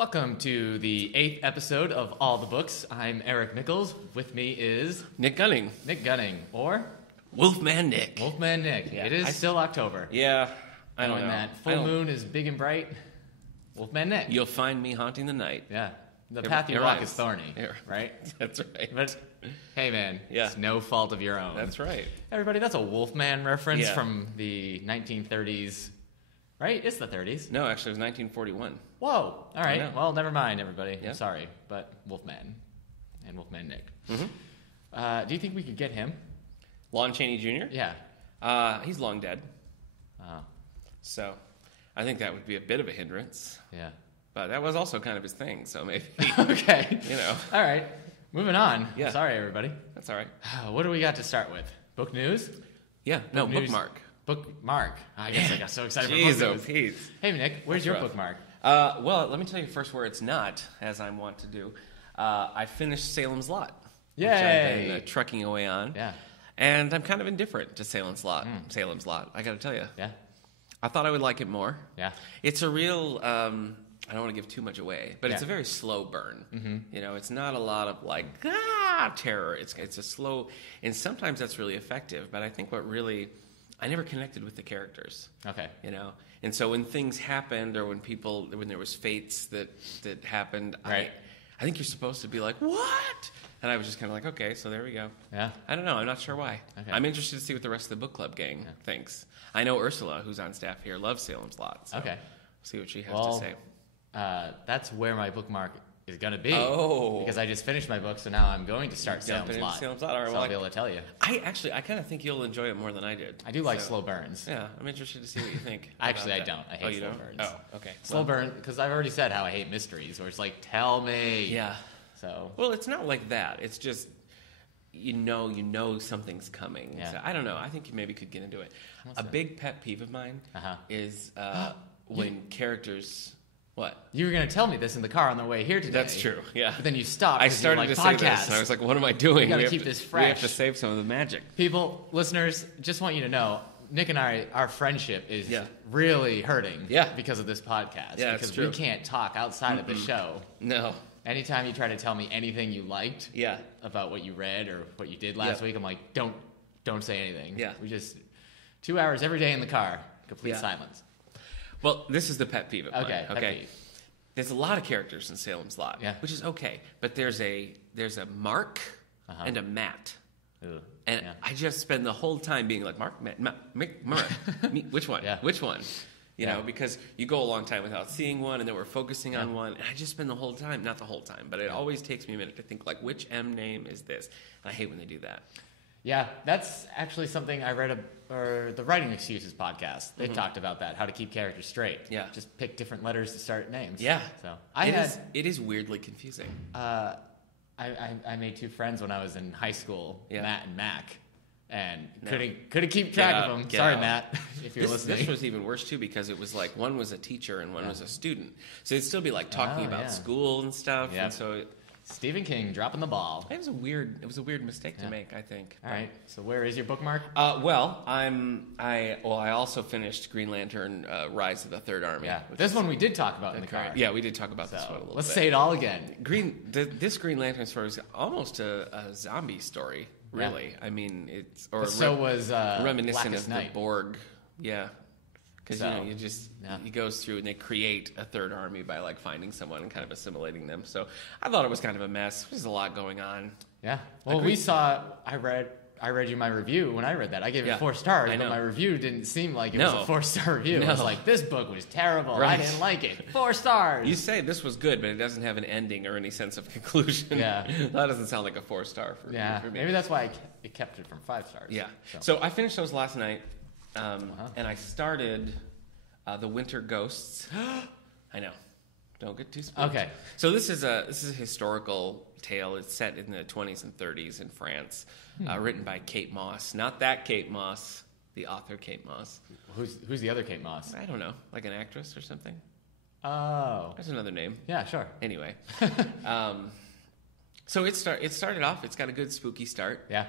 Welcome to the 8th episode of All the Books. I'm Eric Nichols. With me is Nick Gunning. Nick Gunning, or Wolfman Nick. Wolfman Nick. Yeah. It is still October. Yeah, I And don't when know. that full moon is big and bright, Wolfman Nick. You'll find me haunting the night. Yeah. The It- path you it walk rhymes. is thorny, It- right? That's right. But hey, man, Yeah. it's no fault of your own. That's right. Everybody, that's a Wolfman reference Yeah. from the 1930s, right? It's the 30s. No, actually, it was 1941. Whoa. All right. know. Well, never mind, everybody. Yeah. I'm sorry, but Wolfman and Wolfman Nick. Mm-hmm. Do you think we could get him? Lon Chaney Jr.? Yeah. He's long dead. Oh, So I think that would be a bit of a hindrance. yeah. But that was also kind of his thing, so maybe, Okay. you know. All right. Moving on. Yeah. Sorry, everybody. That's all right. What do we got to start with? Book news? Yeah, no, Book news. bookmark. Bookmark. I guess I got so excited Jeez, for oh, book news. please. Hey, Nick, where's That's your rough. bookmark? Well, let me tell you first where it's not, as I want to do. I finished Salem's Lot. Yay! Which I've been trucking away on. Yeah. And I'm kind of indifferent to Salem's Lot. Salem's Lot, I got to tell you. Yeah. I thought I would like it more. Yeah. It's a real, I don't want to give too much away, but it's Yeah. a very slow burn. Mm-hmm. You know, it's not a lot of like, terror. It's a slow, and sometimes that's really effective, but I think I never connected with the characters. Okay. You know, and so when things happened, or when there was fates that happened, Right. I think you're supposed to be like, what? And I was just kind of like, okay, so there we go. Yeah. I don't know. I'm not sure why. Okay. I'm interested to see what the rest of the book club gang thinks. I know Ursula, who's on staff here, loves Salem's Lot. So Okay. see what she has Well, to say. That's where my bookmark is going to be. Oh. Because I just finished my book, so now I'm going to start Jumping Salem's into Lot. Salem's Lot. All right, So well, I'll be able to tell you. I kind of think you'll enjoy it more than I did. I do like So, slow burns. Yeah, I'm interested to see what you think. Actually, about I that. don't. I hate oh, you slow don't? burns. Oh, okay. Slow burn, because I've already said how I hate mysteries, where it's like, tell me. Yeah. So, Well, it's not like that. It's just you know something's coming. Yeah. So, I don't know. I think you maybe could get into it. What's A that? big pet peeve of mine Uh-huh. is when characters. What? you were going to tell me this in the car on the way here today. That's true. Yeah. But then you stopped. I 'cause you started were to like, say podcast. this, and I was like, "What am I doing? gotta We have keep to- this We have fresh." to save some of the magic." People, listeners, just want you to know, Nick and I, our friendship is Yeah. really hurting Yeah. because of this podcast. Yeah, it's because true. we can't talk outside of the show. No. Anytime you try to tell me anything you liked Yeah. about what you read or what you did last Yeah. week, I'm like, don't say anything. Yeah. We just 2 hours every day in the car, complete Yeah. silence. Well, this is the pet peeve of Okay. mine. pet peeve. There's a lot of characters in Salem's Lot, Yeah. which is okay. But there's a Mark Uh-huh. and a Matt. Ugh. And Yeah. I just spend the whole time being like, Mark, Matt, Mark, which one? Yeah. Which one? You Yeah. know, because you go a long time without seeing one, and then we're focusing on one, and I just spend the whole time, not the whole time, but it always takes me a minute to think, like, which M name is this? And I hate when they do that. Yeah, that's actually something I read, or the Writing Excuses podcast. They talked about that, how to keep characters straight. Mm-hmm. Yeah. Just pick different letters to start names. Yeah. So It is weirdly confusing. I made two friends when I was in high school, Yeah. Matt and Mac, and No. couldn't keep track Get of out, them. get Sorry, out. Matt, if you're listening. This was even worse, too, because it was like one was a teacher and one was a student. So it'd still be like talking Oh, about yeah. school and stuff. Yep. And so Stephen King dropping the ball. it was a weird mistake to make, I think. All right, so where is your bookmark? Well, I also finished Green Lantern: Rise of the Third Army. Yeah, which this is one we did talk about in the car. great. Yeah, we did talk about this one a So little let's bit. say it all again. This Green Lantern story is almost a zombie story, really. I mean, it's So was reminiscent Blackest of Night. the Borg. Yeah, because So, he goes through and they create a third army by like finding someone and kind of assimilating them. So I thought it was kind of a mess. There's a lot going on. Yeah. Well, Agreed. we saw. I read you my review when I read that. I gave it Yeah, 4 stars, I but know. my review didn't seem like it was No. a 4-star review. I was No. like, this book was terrible. I Right. didn't like it. 4 stars. You say this was good, but it doesn't have an ending or any sense of conclusion. Yeah. That doesn't sound like a 4-star for yeah. for me. Maybe that's why it kept it from 5 stars. Yeah. So. So I finished those last night, and I started The Winter Ghosts. I know. Don't get too spooked. Okay. So this is a historical tale. It's set in the 20s and 30s in France, written by Kate Moss. Not that Kate Moss, the author Kate Moss. Who's the other Kate Moss? I don't know, like an actress or something. Oh. That's another name. Yeah. Sure. Anyway, so it started off. It's got a good spooky start. Yeah.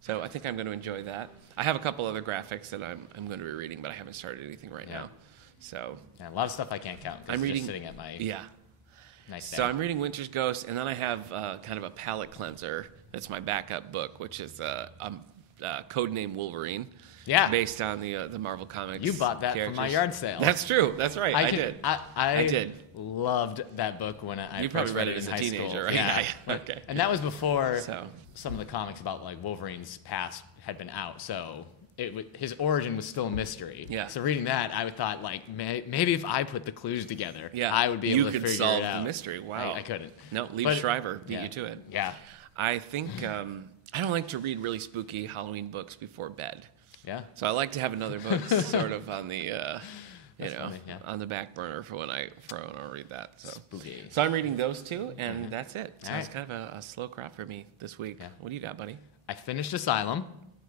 So I think I'm going to enjoy that. I have a couple other graphics that I'm going to be reading, but I haven't started anything right Yeah. now. So Yeah, a lot of stuff I can't count. 'Cause I'm it's reading. just sitting at my. Yeah, Nice. So I'm reading Winter's Ghost, and then I have kind of a palate cleanser. That's my backup book, which is Codename Wolverine. Yeah. Based on the Marvel Comics. You bought that from my yard sale. That's true. That's right. I did. I did. Loved that book when I You probably read it as a teenager, right? Yeah. Okay. And that was before some of the comics about like Wolverine's past had been out, so his origin was still a mystery. Yeah. So reading that, I thought like maybe if I put the clues together, yeah. I would be able to figure it out. You could solve the mystery. Wow. I couldn't. No, Liev Schreiber beat you to it. Yeah. I think I don't like to read really spooky Halloween books before bed. Yeah. So I like to have another book sort of on the funny, yeah. on the back burner for when I read that. So spooky. So I'm reading those two, and that's it. So All it's kind of a slow crop for me this week. Yeah. What do you got, buddy? I finished Asylum.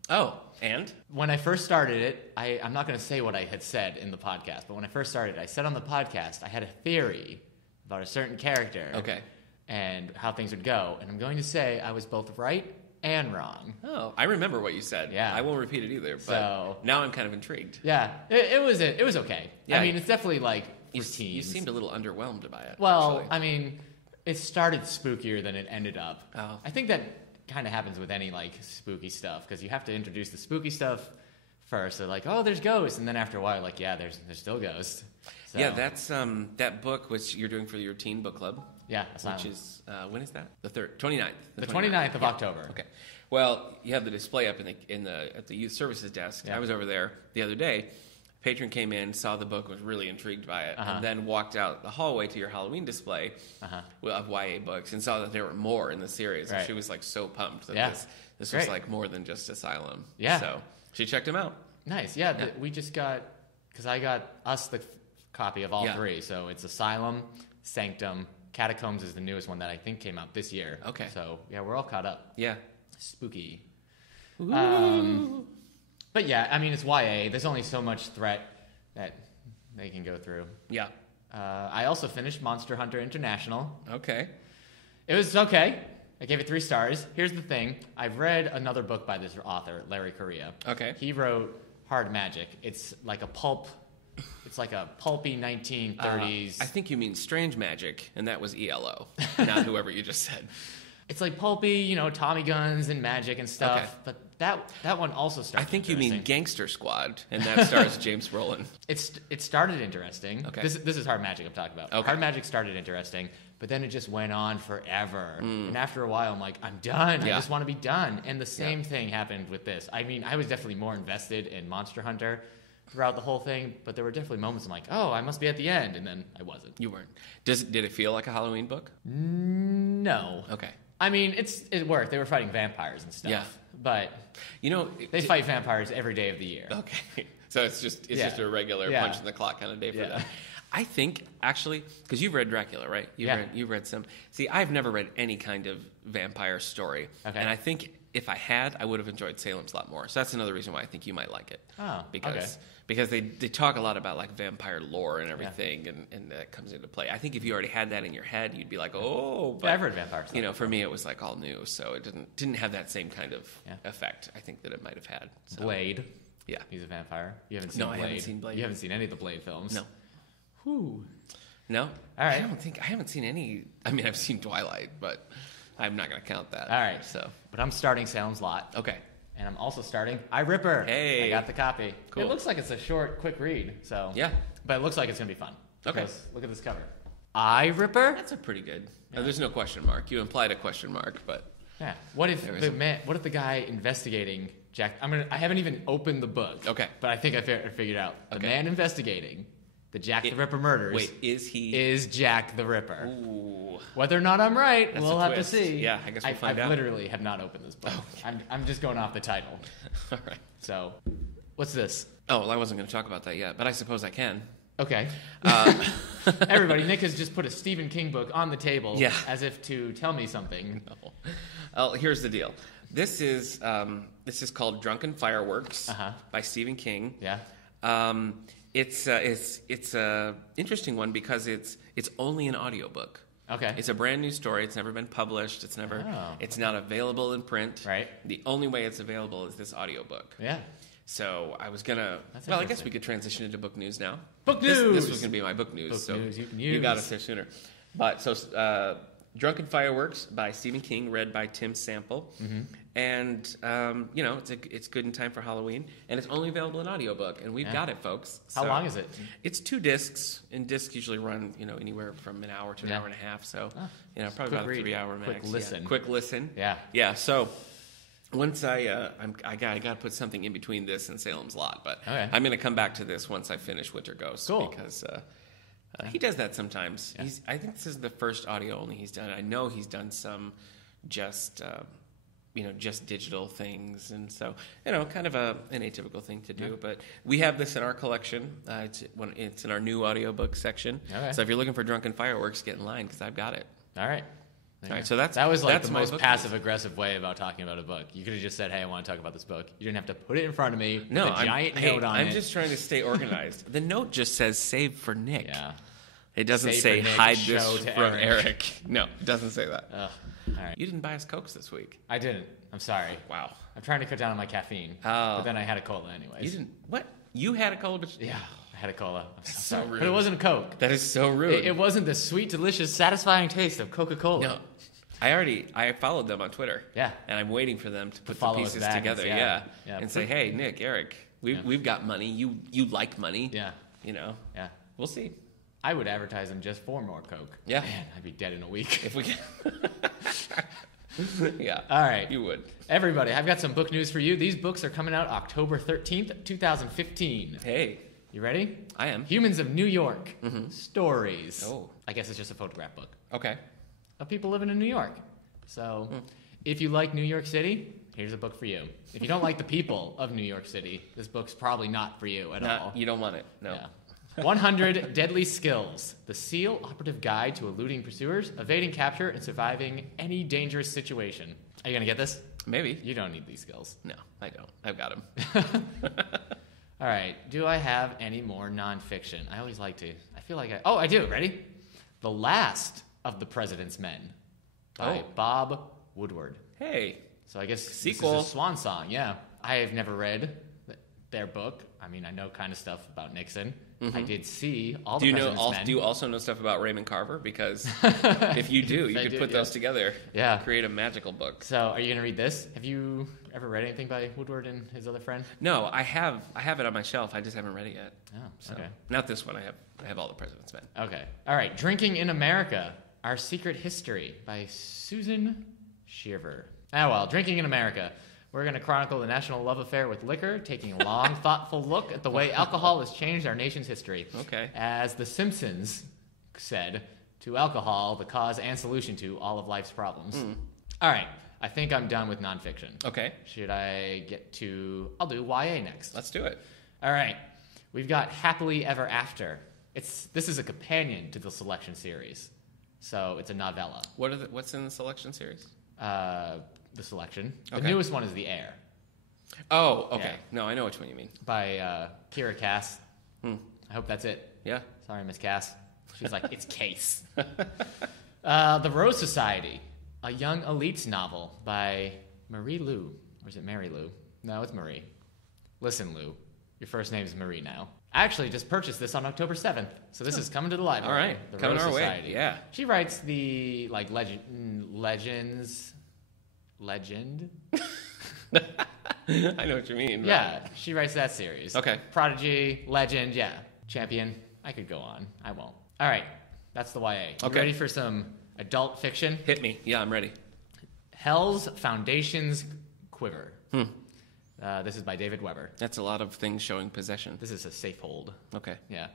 Oh, and? When I first started it, I'm not going to say what I had said in the podcast, but when I first started, I said on the podcast I had a theory about a certain character. Okay. And how things would go. And I'm going to say I was both right and wrong. Oh, I remember what you said. Yeah. I won't repeat it either, but so, now I'm kind of intrigued. Yeah. It was okay. Yeah. I mean, it's definitely like for You teens. seemed a little underwhelmed by it. Well, actually. I mean, it started spookier than it ended up. Oh. I think that kind of happens with any like spooky stuff because you have to introduce the spooky stuff first. So like, oh, there's ghosts, and then after a while, like, yeah, there's still ghosts. So, yeah, that's that book which you're doing for your teen book club. Yeah, Asylum. Which is when is that? The 29th. The 29th of October. Okay. Well, you have the display up at the youth services desk. Yeah. I was over there the other day. Patron came in, saw the book, was really intrigued by it, and then walked out the hallway to your Halloween display of YA books and saw that there were more in the series. Right. And she was like so pumped that this was like more than just Asylum. Yeah. So she checked them out. Nice. Yeah, we just got, because I got us the copy of all three. So it's Asylum, Sanctum, Catacombs is the newest one that I think came out this year. Okay. So yeah, we're all caught up. Yeah. Spooky. But yeah, I mean, it's YA. There's only so much threat that they can go through. Yeah. I also finished Monster Hunter International. Okay. It was okay. I gave it 3 stars. Here's the thing. I've read another book by this author, Larry Correia. Okay. He wrote Hard Magic. It's like a pulpy 1930s. I think you mean Strange Magic, and that was ELO, not whoever you just said. It's like pulpy, Tommy guns and magic and stuff. Okay. But that one also started. I think you mean Gangster Squad, and that stars James Brolin. It started interesting. Okay. This is Hard Magic I'm talking about. Okay. Hard Magic started interesting, but then it just went on forever. And after a while, I'm like, I'm done. Yeah. I just want to be done. And the same thing happened with this. I mean, I was definitely more invested in Monster Hunter throughout the whole thing, but there were definitely moments I'm like, oh, I must be at the end, and then I wasn't. You weren't. Did it feel like a Halloween book? No. Okay. I mean, it worked. They were fighting vampires and stuff. Yeah. But they fight vampires every day of the year. Okay. So it's just a regular punch in the clock kind of day for them. I think, actually, because you've read Dracula, right? You've read some. See, I've never read any kind of vampire story. Okay. And I think if I had, I would have enjoyed Salem's a lot more. So that's another reason why I think you might like it. Oh, Because they talk a lot about like vampire lore and everything, and that comes into play. I think if you already had that in your head, you'd be like, oh. But, I've read vampire stuff. For me, it was like all new, so it didn't have that same kind of effect. I think that it might have had. So. Blade. Yeah. He's a vampire. You haven't seen No, Blade. I haven't seen Blade. You haven't seen any of the Blade films. No. Whew. No? All right. I haven't seen any. I mean, I've seen Twilight, but I'm not going to count that. All right. So. But I'm starting Salem's Lot. Okay. And I'm also starting I Ripper. Hey. I got the copy. Cool. It looks like it's a short, quick read. So yeah. But it looks like it's going to be fun. Okay. Look at this cover. I Ripper? That's a pretty good. There's no question mark. You implied a question mark, but. Yeah. What if the guy investigating Jack? I haven't even opened the book. Okay. But I think I figured out. The man investigating the Jack the Ripper murders. Wait, is Jack the Ripper. Ooh. Whether or not I'm right, That's we'll a have twist. to see. Yeah, I guess we'll find out. I literally have not opened this book. Okay. I'm just going off the title. All right. So, what's this? Oh, well, I wasn't going to talk about that yet, but I suppose I can. Okay. Everybody, Nick has just put a Stephen King book on the table as if to tell me something. No. Well, here's the deal. This is called Drunken Fireworks by Stephen King. Yeah. It's a interesting one because it's only an audiobook. Okay. It's a brand new story. It's never been published. It's not available in print. Right. The only way it's available is this audiobook. Yeah. So I was gonna. I guess we could transition into book news now. Book news. This was gonna be my book news. Book so news you can you got us there sooner. But so Drunken Fireworks by Stephen King, read by Tim Sample. And, it's good in time for Halloween. And it's only available in audiobook. And we've got it, folks. How long is it? It's 2 discs. And discs usually run, anywhere from an hour to an hour and a half. So, probably about a 3-hour max. Quick listen. Yeah. Quick listen. Yeah. Yeah, so once I got to put something in between this and Salem's Lot. But I'm going to come back to this once I finish Winter Ghost. Cool. Because he does that sometimes. Yeah. I think this is the first audio only he's done. I know he's done some just digital things, and so kind of an atypical thing to do. Yeah. But we have this in our collection. It's in our new audiobook section. Okay. So if you're looking for Drunken Fireworks, get in line because I've got it. All right. All right. So that was like the most passive aggressive way about talking about a book. You could have just said, "Hey, I want to talk about this book." You didn't have to put it in front of me. No, with a giant note on it. I'm just trying to stay organized. The note just says "Save for Nick." Yeah. It doesn't say hide this from Eric. No, it doesn't say that. All right. You didn't buy us Cokes this week. I didn't. I'm sorry. Wow. I'm trying to cut down on my caffeine. Oh. But then I had a cola anyways. You didn't? What? You had a cola? Yeah, I had a cola. I'm so rude. But it wasn't a Coke. That is so rude. It wasn't the sweet, delicious, satisfying taste of Coca-Cola. No. I followed them on Twitter. Yeah. And I'm waiting for them to put the pieces together. Yeah. And say, hey, Nick, Eric, we've got money. You like money. Yeah. Yeah. We'll see. I would advertise them just for more Coke. Yeah. Man, I'd be dead in a week. If we can. Yeah. All right. You would. Everybody, I've got some book news for you. These books are coming out October 13th, 2015. Hey. You ready? I am. Humans of New York. Stories. Oh. I guess it's just a photograph book. Okay. Of people living in New York. So, if you like New York City, here's a book for you. If you don't like the people of New York City, this book's probably not for you at all. You don't want it. No. Yeah. 100 Deadly Skills. The SEAL Operative Guide to Eluding Pursuers, Evading Capture, and Surviving Any Dangerous Situation. Are you going to get this? Maybe. You don't need these skills. No, I don't. I've got them. All right. Do I have any more nonfiction? I always like to. I feel like I do. Ready? The Last of the President's Men by Bob Woodward. Hey. So I guess sequel. This is a swan song. Yeah. I have never read their book. I mean, I know kind of stuff about Nixon. I did see all the President's Men. Do you also know stuff about Raymond Carver? Because if you do, you could put those together. Yeah. Create a magical book. So are you going to read this? Have you ever read anything by Woodward and his other friend? No, I have it on my shelf. I just haven't read it yet. Oh, okay. Not this one. I have all the President's Men. Okay. All right. Drinking in America, Our Secret History by Susan Shearver. Drinking in America. We're going to chronicle the national love affair with liquor, taking a long, thoughtful look at the way alcohol has changed our nation's history. Okay. As The Simpsons said, to alcohol, the cause and solution to all of life's problems. All right. I think I'm done with nonfiction. Okay. Should I get to... I'll do YA next. Let's do it. All right. We've got Happily Ever After. This is a companion to the Selection series. So it's a novella. What's in the Selection series? The Selection. The Okay. newest one is The Heir. Oh, okay. Yeah. No, I know which one you mean. By Kira Cass. I hope that's it. Yeah. Sorry, Miss Cass. She's like, it's Case. The Rose Society. A young elites novel by Marie Lou. Or is it Mary Lou? No, it's Marie. Listen, Lou. Your first name is Marie now. I actually just purchased this on October 7th. So this is coming to the library. All right. The Coming Rose our Society. way. Yeah. She writes the legends. Legend? I know what you mean. Yeah, she writes that series. Okay. Prodigy, Legend, yeah. Champion. I could go on. I won't. All right. That's the YA. You Okay. ready for some adult fiction? Hit me. Yeah, I'm ready. Hell's Foundation's Quiver. This is by David Weber. That's a lot of things showing possession. This is a safe hold. Okay. Yeah.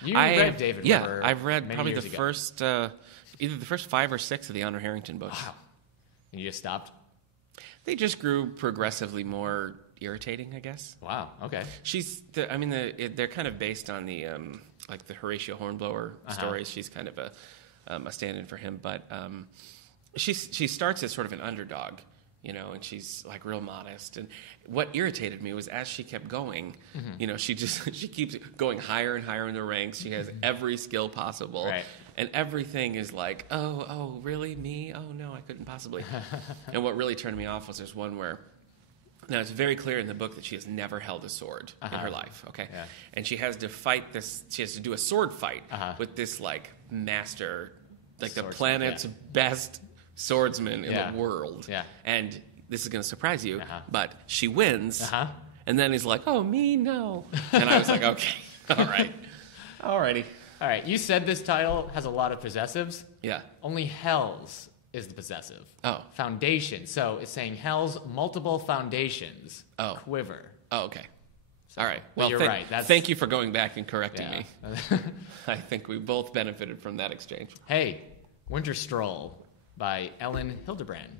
You read David Weber. Yeah, I've read many probably years the ago. first, either the first 5 or 6 of the Honor Harrington books. Wow. And you just stopped? They just grew progressively more irritating, I guess. Wow. Okay. They're kind of based on the like the Horatio Hornblower stories. She's kind of a stand-in for him, but she starts as sort of an underdog, and she's like real modest. And what irritated me was as she kept going, she keeps going higher and higher in the ranks. She has every skill possible. Right. And everything is like, oh, really? Me? Oh, no, I couldn't possibly. And what really turned me off was there's one where, now it's very clear in the book that she has never held a sword in her life, okay? Yeah. And she has to fight this, she has to do a sword fight with this, like, master like the Swordsman, planet's best swordsman in Yeah. the world. Yeah. And this is going to surprise you, Uh-huh. but she wins. Uh-huh. And then he's like, "Oh, me, no." And I was like, "Okay, all right, alrighty." All right, you said this title has a lot of possessives. Yeah. Only Hell's is the possessive. Oh. Foundation. So it's saying Hell's multiple foundations. Oh. Quiver. Oh, okay. All right. But you're right. That's, Thank you for going back and correcting yeah. me. I think we both benefited from that exchange. Hey, Winter Stroll by Ellen Hildebrand.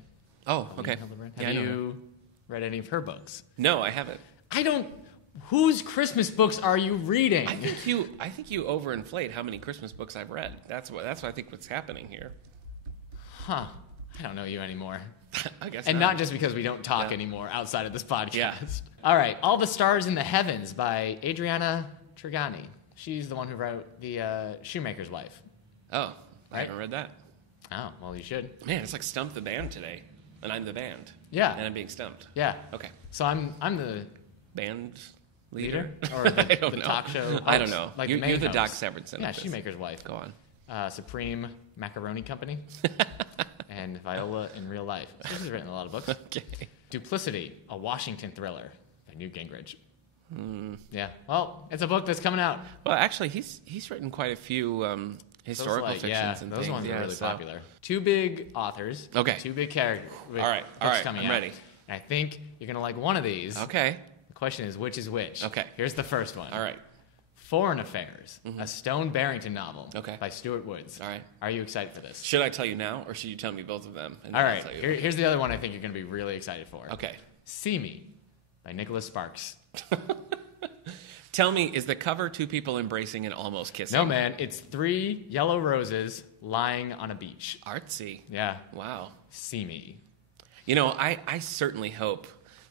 Oh, okay. Hildebrand. Yeah, Have I know her. you read any of her books? No, I haven't. I don't. Whose Christmas books are you reading? I think you overinflate how many Christmas books I've read. That's what I think what's happening here. Huh. I don't know you anymore. I guess And not just because we don't talk Yeah. anymore outside of this podcast. Yeah. All right. All the Stars in the Heavens by Adriana Trigani. She's the one who wrote The Shoemaker's Wife. Oh, I Right? haven't read that. Oh, well, you should. Man, it's like Stump the Band today. And I'm the band. Yeah. And I'm being stumped. Yeah. Okay. So I'm the Band leader? or the, I don't the know. talk show host, I don't know. Like You're the main the Doc host. Severinsen. Yeah, of this. Shoemaker's Wife. Go on. Supreme Macaroni Company. And Viola in Real Life. So this has written a lot of books. Okay. Duplicity, a Washington thriller by Newt Gingrich. Hmm. Yeah. Well, it's a book that's coming out. Well, actually, he's written quite a few historical Those, fictions and those things. ones Yeah, are really so- popular. Two big authors. Okay. Two big characters. All right, coming I'm out. ready. And I think you're going to like one of these. Okay. The question is, which is which? Okay. Here's the first one. All right. Foreign Affairs, a Stone Barrington novel Okay. by Stuart Woods. All right. Are you excited for this? Should I tell you now, or should you tell me both of them? And All then I'll right. tell you? Here's the other one I think you're going to be really excited for. Okay. See Me by Nicholas Sparks. Tell me, is the cover two people embracing and almost kissing? No, man. It's 3 yellow roses lying on a beach. Artsy. Yeah. Wow. See Me. You know, I certainly hope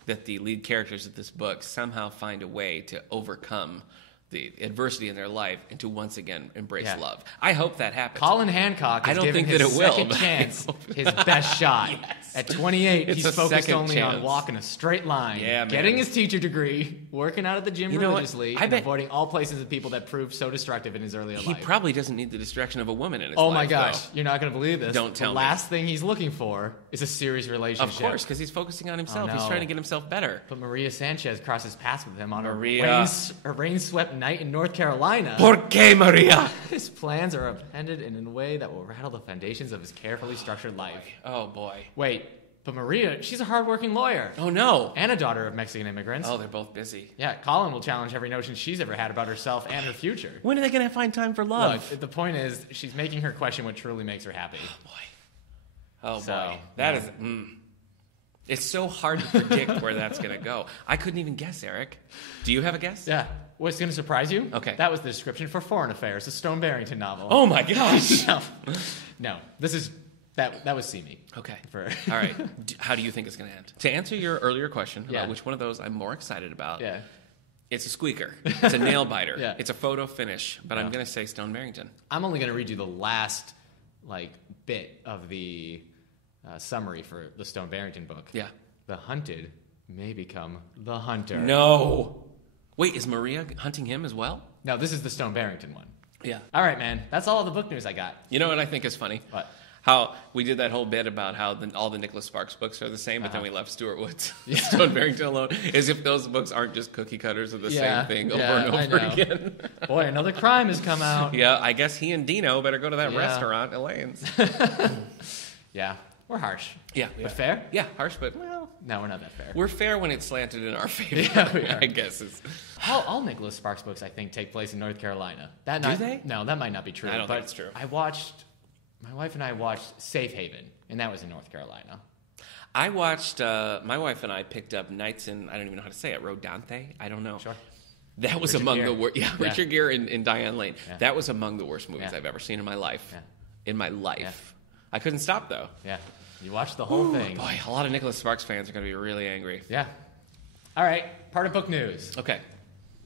that the lead characters of this book somehow find a way to overcome the adversity in their life and to once again embrace Yeah. love. I hope that happens. Colin Hancock I is don't giving think that his it will, second but I chance, hope- his best shot. Yes. At 28, It's he's a focused second only on chance. walking a straight line, Yeah, man. getting his teacher degree, working out at the gym You know what? religiously, I and bet- avoiding all places and people that proved so destructive in his earlier He life. probably doesn't need the distraction of a woman in his Oh life. my gosh, though. you're not going to believe this. Don't tell the me. last thing he's looking for is a serious relationship. Of course, because he's focusing on himself. Oh, He's no. trying to get himself better. But Maria Sanchez crosses paths with him on Maria. a rain-swept night in North Carolina. ¿Por qué, Maria? His plans are appended in a way that will rattle the foundations of his carefully structured life. Oh boy. Wait, but Maria, she's a hardworking lawyer. Oh no. And a daughter of Mexican immigrants. Oh, they're both busy. Yeah, Colin will challenge every notion she's ever had about herself and her future. When are they going to find time for love? Look, the point is, she's making her question what truly makes her happy. Oh So, boy, that is. It's so hard to predict where that's going to go. I couldn't even guess, Eric. Do you have a guess? Yeah. What's going to surprise you? Okay. That was the description for Foreign Affairs, a Stone Barrington novel. Oh my gosh. No, this is that was See Me. Okay. For All right. How do you think it's going to end? To answer your earlier question about Yeah. which one of those I'm more excited about, Yeah. it's a squeaker. It's a nail biter. Yeah. It's a photo finish, but I'm Yeah. going to say Stone Barrington. I'm only going to read you the last bit of the summary for the Stone Barrington book. Yeah. The hunted may become the hunter. No. Wait, is Maria hunting him as well? No, this is the Stone Barrington one. Yeah. All right, man. That's all the book news I got. You know what I think is funny? What? How we did that whole bit about how all the Nicholas Sparks books are the same, but then we left Stuart Woods and Stone Barrington alone, as if those books aren't just cookie cutters of the Yeah, same thing over yeah, and I over know. again. Boy, another crime has come out. Yeah, I guess he and Dino better go to that Yeah. restaurant, Elaine's. Yeah, we're harsh. Yeah, But fair? Yeah, harsh, but well, No, we're not that fair. we're fair when it's slanted in our favor. Yeah, we are. I guess is. All Nicholas Sparks books, I think, take place in North Carolina. Do they? No, that might not be true. I don't but think it's true. My wife and I watched Safe Haven, and that was in North Carolina. I watched. My wife and I picked up Nights in. I don't even know how to say it. Rodante. I don't know. Sure. That was Richard among Gere. the worst. Yeah, Yeah. Richard Gere and Diane Lane. Yeah. That was among the worst movies Yeah. I've ever seen in my life. Yeah. In my life, Yeah. I couldn't stop though. Yeah, you watched the whole thing. Boy, a lot of Nicholas Sparks fans are going to be really angry. Yeah. All right, part of book news. Okay,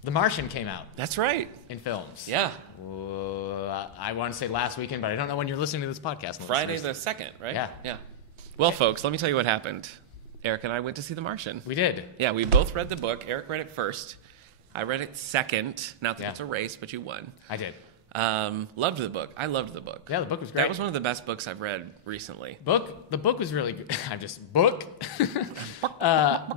The Martian came out that's right. in films. Yeah, I want to say last weekend, but I don't know when you're listening to this podcast. Friday listeners. the 2nd, right? Yeah. yeah. Well, folks, let me tell you what happened. Eric and I went to see The Martian. We did. Yeah, we both read the book. Eric read it first. I read it second. Not that Yeah. it's a race, but you won. I did. Loved the book. I loved the book. Yeah, the book was great. That was one of the best books I've read recently. The book was really good. The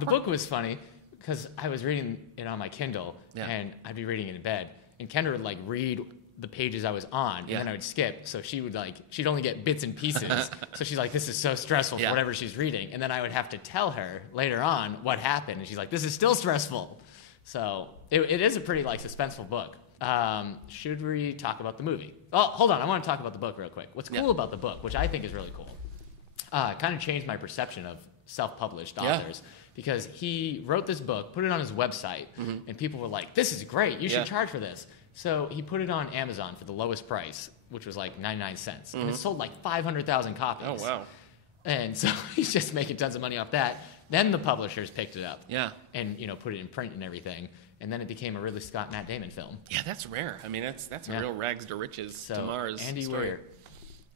book was funny because I was reading it on my Kindle, and I'd be reading it in bed, and Kendra would like read the pages I was on, and then I would skip. So she'd only get bits and pieces. So she's like, this is so stressful for whatever she's reading. And then I would have to tell her later on what happened. And she's like, this is still stressful. So it is a pretty like suspenseful book. Should we talk about the movie? Oh, hold on. I want to talk about the book real quick. What's cool about the book, which I think is really cool, kind of changed my perception of self-published authors. Because he wrote this book, put it on his website, and people were like, this is great. You should charge for this. So he put it on Amazon for the lowest price, which was like 99 cents. And it sold like 500,000 copies. Oh, wow. And so he's just making tons of money off that. Then the publishers picked it up. Yeah. And, put it in print and everything. And then it became a Ridley Scott, Matt Damon film. Yeah, that's rare. I mean, that's a real rags to riches to Mars Andy story. Weir.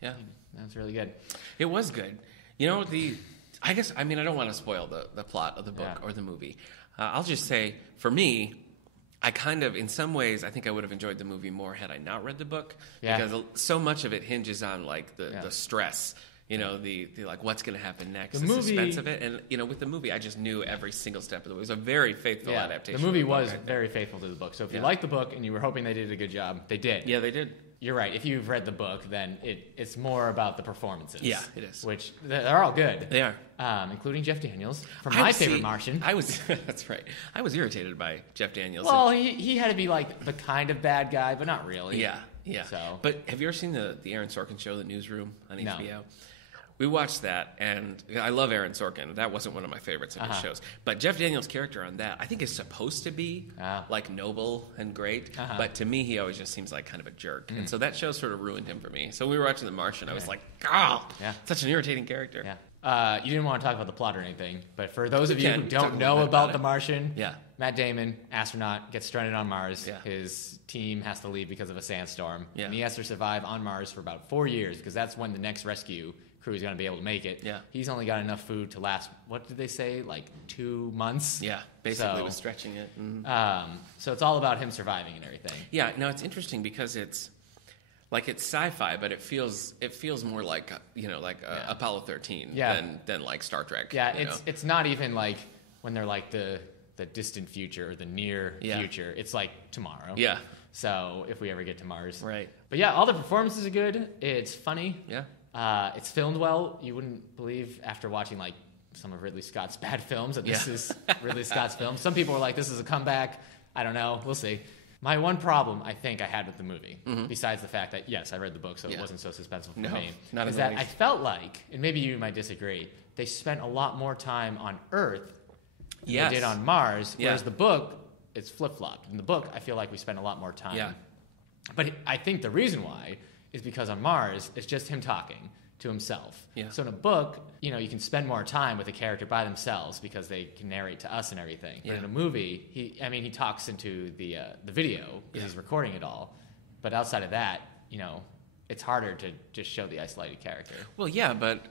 Yeah. That's really good. It was good. I don't want to spoil the plot of the book or the movie. I'll just say, for me, I kind of, in some ways, I think I would have enjoyed the movie more had I not read the book. Yeah. Because so much of it hinges on, like, the stress, the like, what's going to happen next, the suspense of it. And, with the movie, I just knew every single step of the way. It was a very faithful adaptation. The movie was very faithful to the book. So if you liked the book and you were hoping they did a good job, they did. Yeah, they did. You're right. If you've read the book, then it's more about the performances. Yeah, it is. Which, they're all good. They are. Including Jeff Daniels from my favorite Martian. That's right. I was irritated by Jeff Daniels. Well, he had to be like the kind of bad guy, but not really. Yeah. So. But have you ever seen the Aaron Sorkin show, The Newsroom, on HBO? No. We watched that, and I love Aaron Sorkin. That wasn't one of my favorites of his shows. But Jeff Daniels' character on that, I think, is supposed to be like noble and great. But to me, he always just seems like kind of a jerk. And so that show sort of ruined him for me. So when we were watching The Martian, I was like, such an irritating character. Yeah. You didn't want to talk about the plot or anything, but for those of you who don't know about The Martian, Matt Damon, astronaut, gets stranded on Mars. Yeah. His team has to leave because of a sandstorm. Yeah. And he has to survive on Mars for about 4 years because that's when the next rescue crew is going to be able to make it. Yeah. He's only got enough food to last, what did they say, like 2 months? Yeah, basically was stretching it. Mm-hmm. So it's all about him surviving and everything. Yeah, no, it's interesting because it's sci-fi, but it feels more like Apollo 13 than like Star Trek. Yeah, it's not even like when they're like the distant future or the near future. It's like tomorrow. Yeah. So if we ever get to Mars. Right. But yeah, all the performances are good. It's funny. Yeah. It's filmed well. You wouldn't believe after watching like some of Ridley Scott's bad films that this is Ridley Scott's film. Some people are like, this is a comeback. I don't know. We'll see. My one problem I think I had with the movie, besides the fact that, yes, I read the book, so it wasn't so suspenseful for me, is that I felt like, and maybe you might disagree, they spent a lot more time on Earth than they did on Mars, whereas the book, it's flip-flopped. In the book, I feel like we spent a lot more time. Yeah. But I think the reason why is because on Mars, it's just him talking to himself. Yeah. So in a book, you can spend more time with a character by themselves because they can narrate to us and everything. But in a movie, he talks into the video because he's recording it all. But outside of that, it's harder to just show the isolated character. Well, yeah, but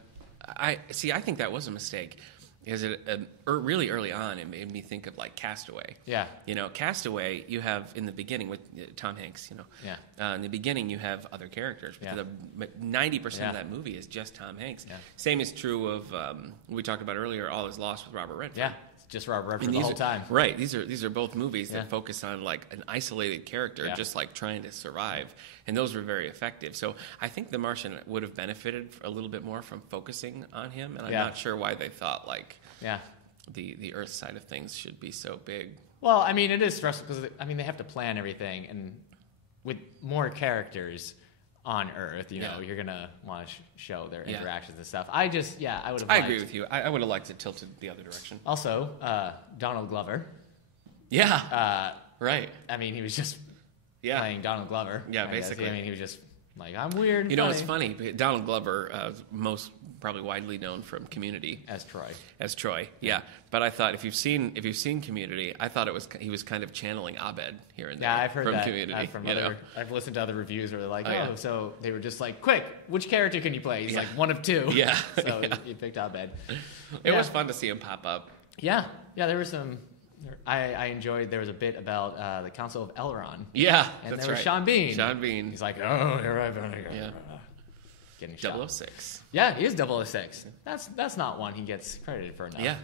I think that was a mistake. Is it really early on? It made me think of like Castaway. Yeah. Castaway. You have in the beginning with Tom Hanks. Yeah. In the beginning, you have other characters. Yeah. 90% of that movie is just Tom Hanks. Yeah. Same is true of we talked about earlier. All Is Lost with Robert Redford. Yeah. Just Robert Redford the whole time. Right. These are both movies that focus on like an isolated character, just like trying to survive, and those were very effective. So I think The Martian would have benefited a little bit more from focusing on him, and I'm not sure why they thought like the Earth side of things should be so big. Well, I mean, it is stressful because they have to plan everything, and with more characters on Earth, you're gonna want to show their interactions and stuff. I would have. I agree with you. I would have liked it tilted the other direction. Also, Donald Glover. Yeah. Right. I mean, he was just playing Donald Glover. Yeah, basically. He was just like, I'm weird. It's funny. Donald Glover, most probably widely known from Community as Troy. Yeah. But I thought if you've seen Community, I thought he was kind of channeling Abed here and there. Yeah, I've heard from that. Community. I've listened to other reviews where they're like, so they were just like, quick, which character can you play? He's like one of two. Yeah. So you picked Abed. It was fun to see him pop up. Yeah. Yeah, there were some I enjoyed. There was a bit about the Council of Elrond. Yeah, and that's there was right. Sean Bean. Sean Bean. He's like, oh, here I've been. Yeah. Getting shot. 006. Yeah, he is 006. That's not one he gets credited for enough. Yeah.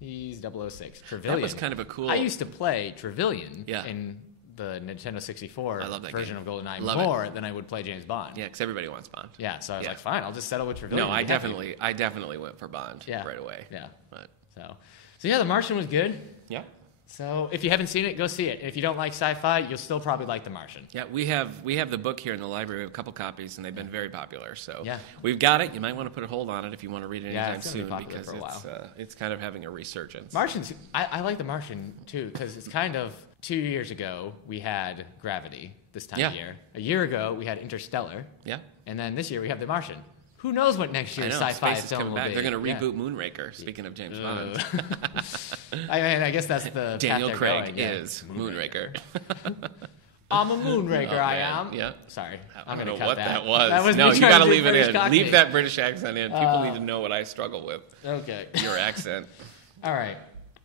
He's 006. Trevelyan. That was kind of a cool... I used to play Trevelyan Yeah. in the Nintendo 64 I love that version game. of GoldenEye Love more than I would play James Bond. Yeah, because everybody wants Bond. Yeah, so I was Yeah. like, fine, I'll just settle with Trevelyan. No, and I be happy. definitely went for Bond right away. Yeah. But So yeah, The Martian was good. yeah. So if you haven't seen it, go see it. If you don't like sci-fi, you'll still probably like The Martian. Yeah, we have the book here in the library. We have a couple copies, and they've been very popular. So Yeah. we've got it. You might want to put a hold on it if you want to read it anytime it's gonna be soon popular because for a while. it's kind of having a resurgence. Martian's, I like The Martian too because it's kind of 2 years ago we had Gravity this time of Yeah. year. A year ago we had Interstellar. Yeah. And then this year we have The Martian. Who knows what next I year's know, sci-fi space is film coming will back. be? They're going to Yeah. reboot Moonraker. Speaking of James Bond, I guess that's the Daniel path they're Craig going, yeah. is Moonraker. I'm a Moonraker, Oh, I man. am. Yeah. Sorry, I I'm don't going know to cut what that. that was. That was No, me you trying got to do leave it British in. Cockney. Leave that British accent in. People need to know what I struggle with. Okay. Your accent. All right.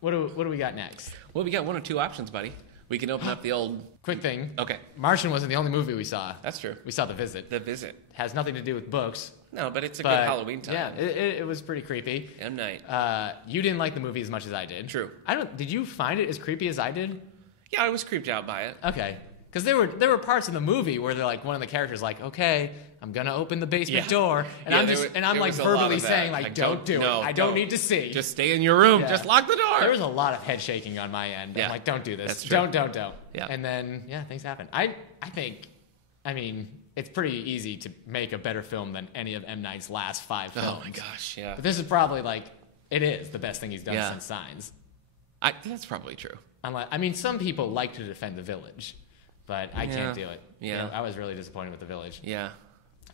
What do we got next? Well, we got one or two options, buddy. We can open up the old... Quick thing. Okay. Martian wasn't the only movie we saw. That's true. We saw The Visit. The Visit. Has nothing to do with books. No, but it's a but good Halloween time. Yeah, it was pretty creepy. M. Night. You didn't like the movie as much as I did. True. Did you find it as creepy as I did? Yeah, I was creeped out by it. Okay. Because there were parts in the movie where they're like one of the characters like, okay, I'm gonna open the basement door, and Yeah, I'm like verbally saying like, don't do it. I don't need to see. Just stay in your room. Yeah. Just lock the door. There was a lot of head shaking on my end. Yeah. I'm like, don't do this. That's true. Don't. Yeah. And then things happen. I mean, it's pretty easy to make a better film than any of M. Night's last 5 films. Oh my gosh, yeah. But this is probably it is the best thing he's done Yeah. since Signs. That's probably true. Some people like to defend The Village, but I can't do it. Yeah. I was really disappointed with The Village. Yeah.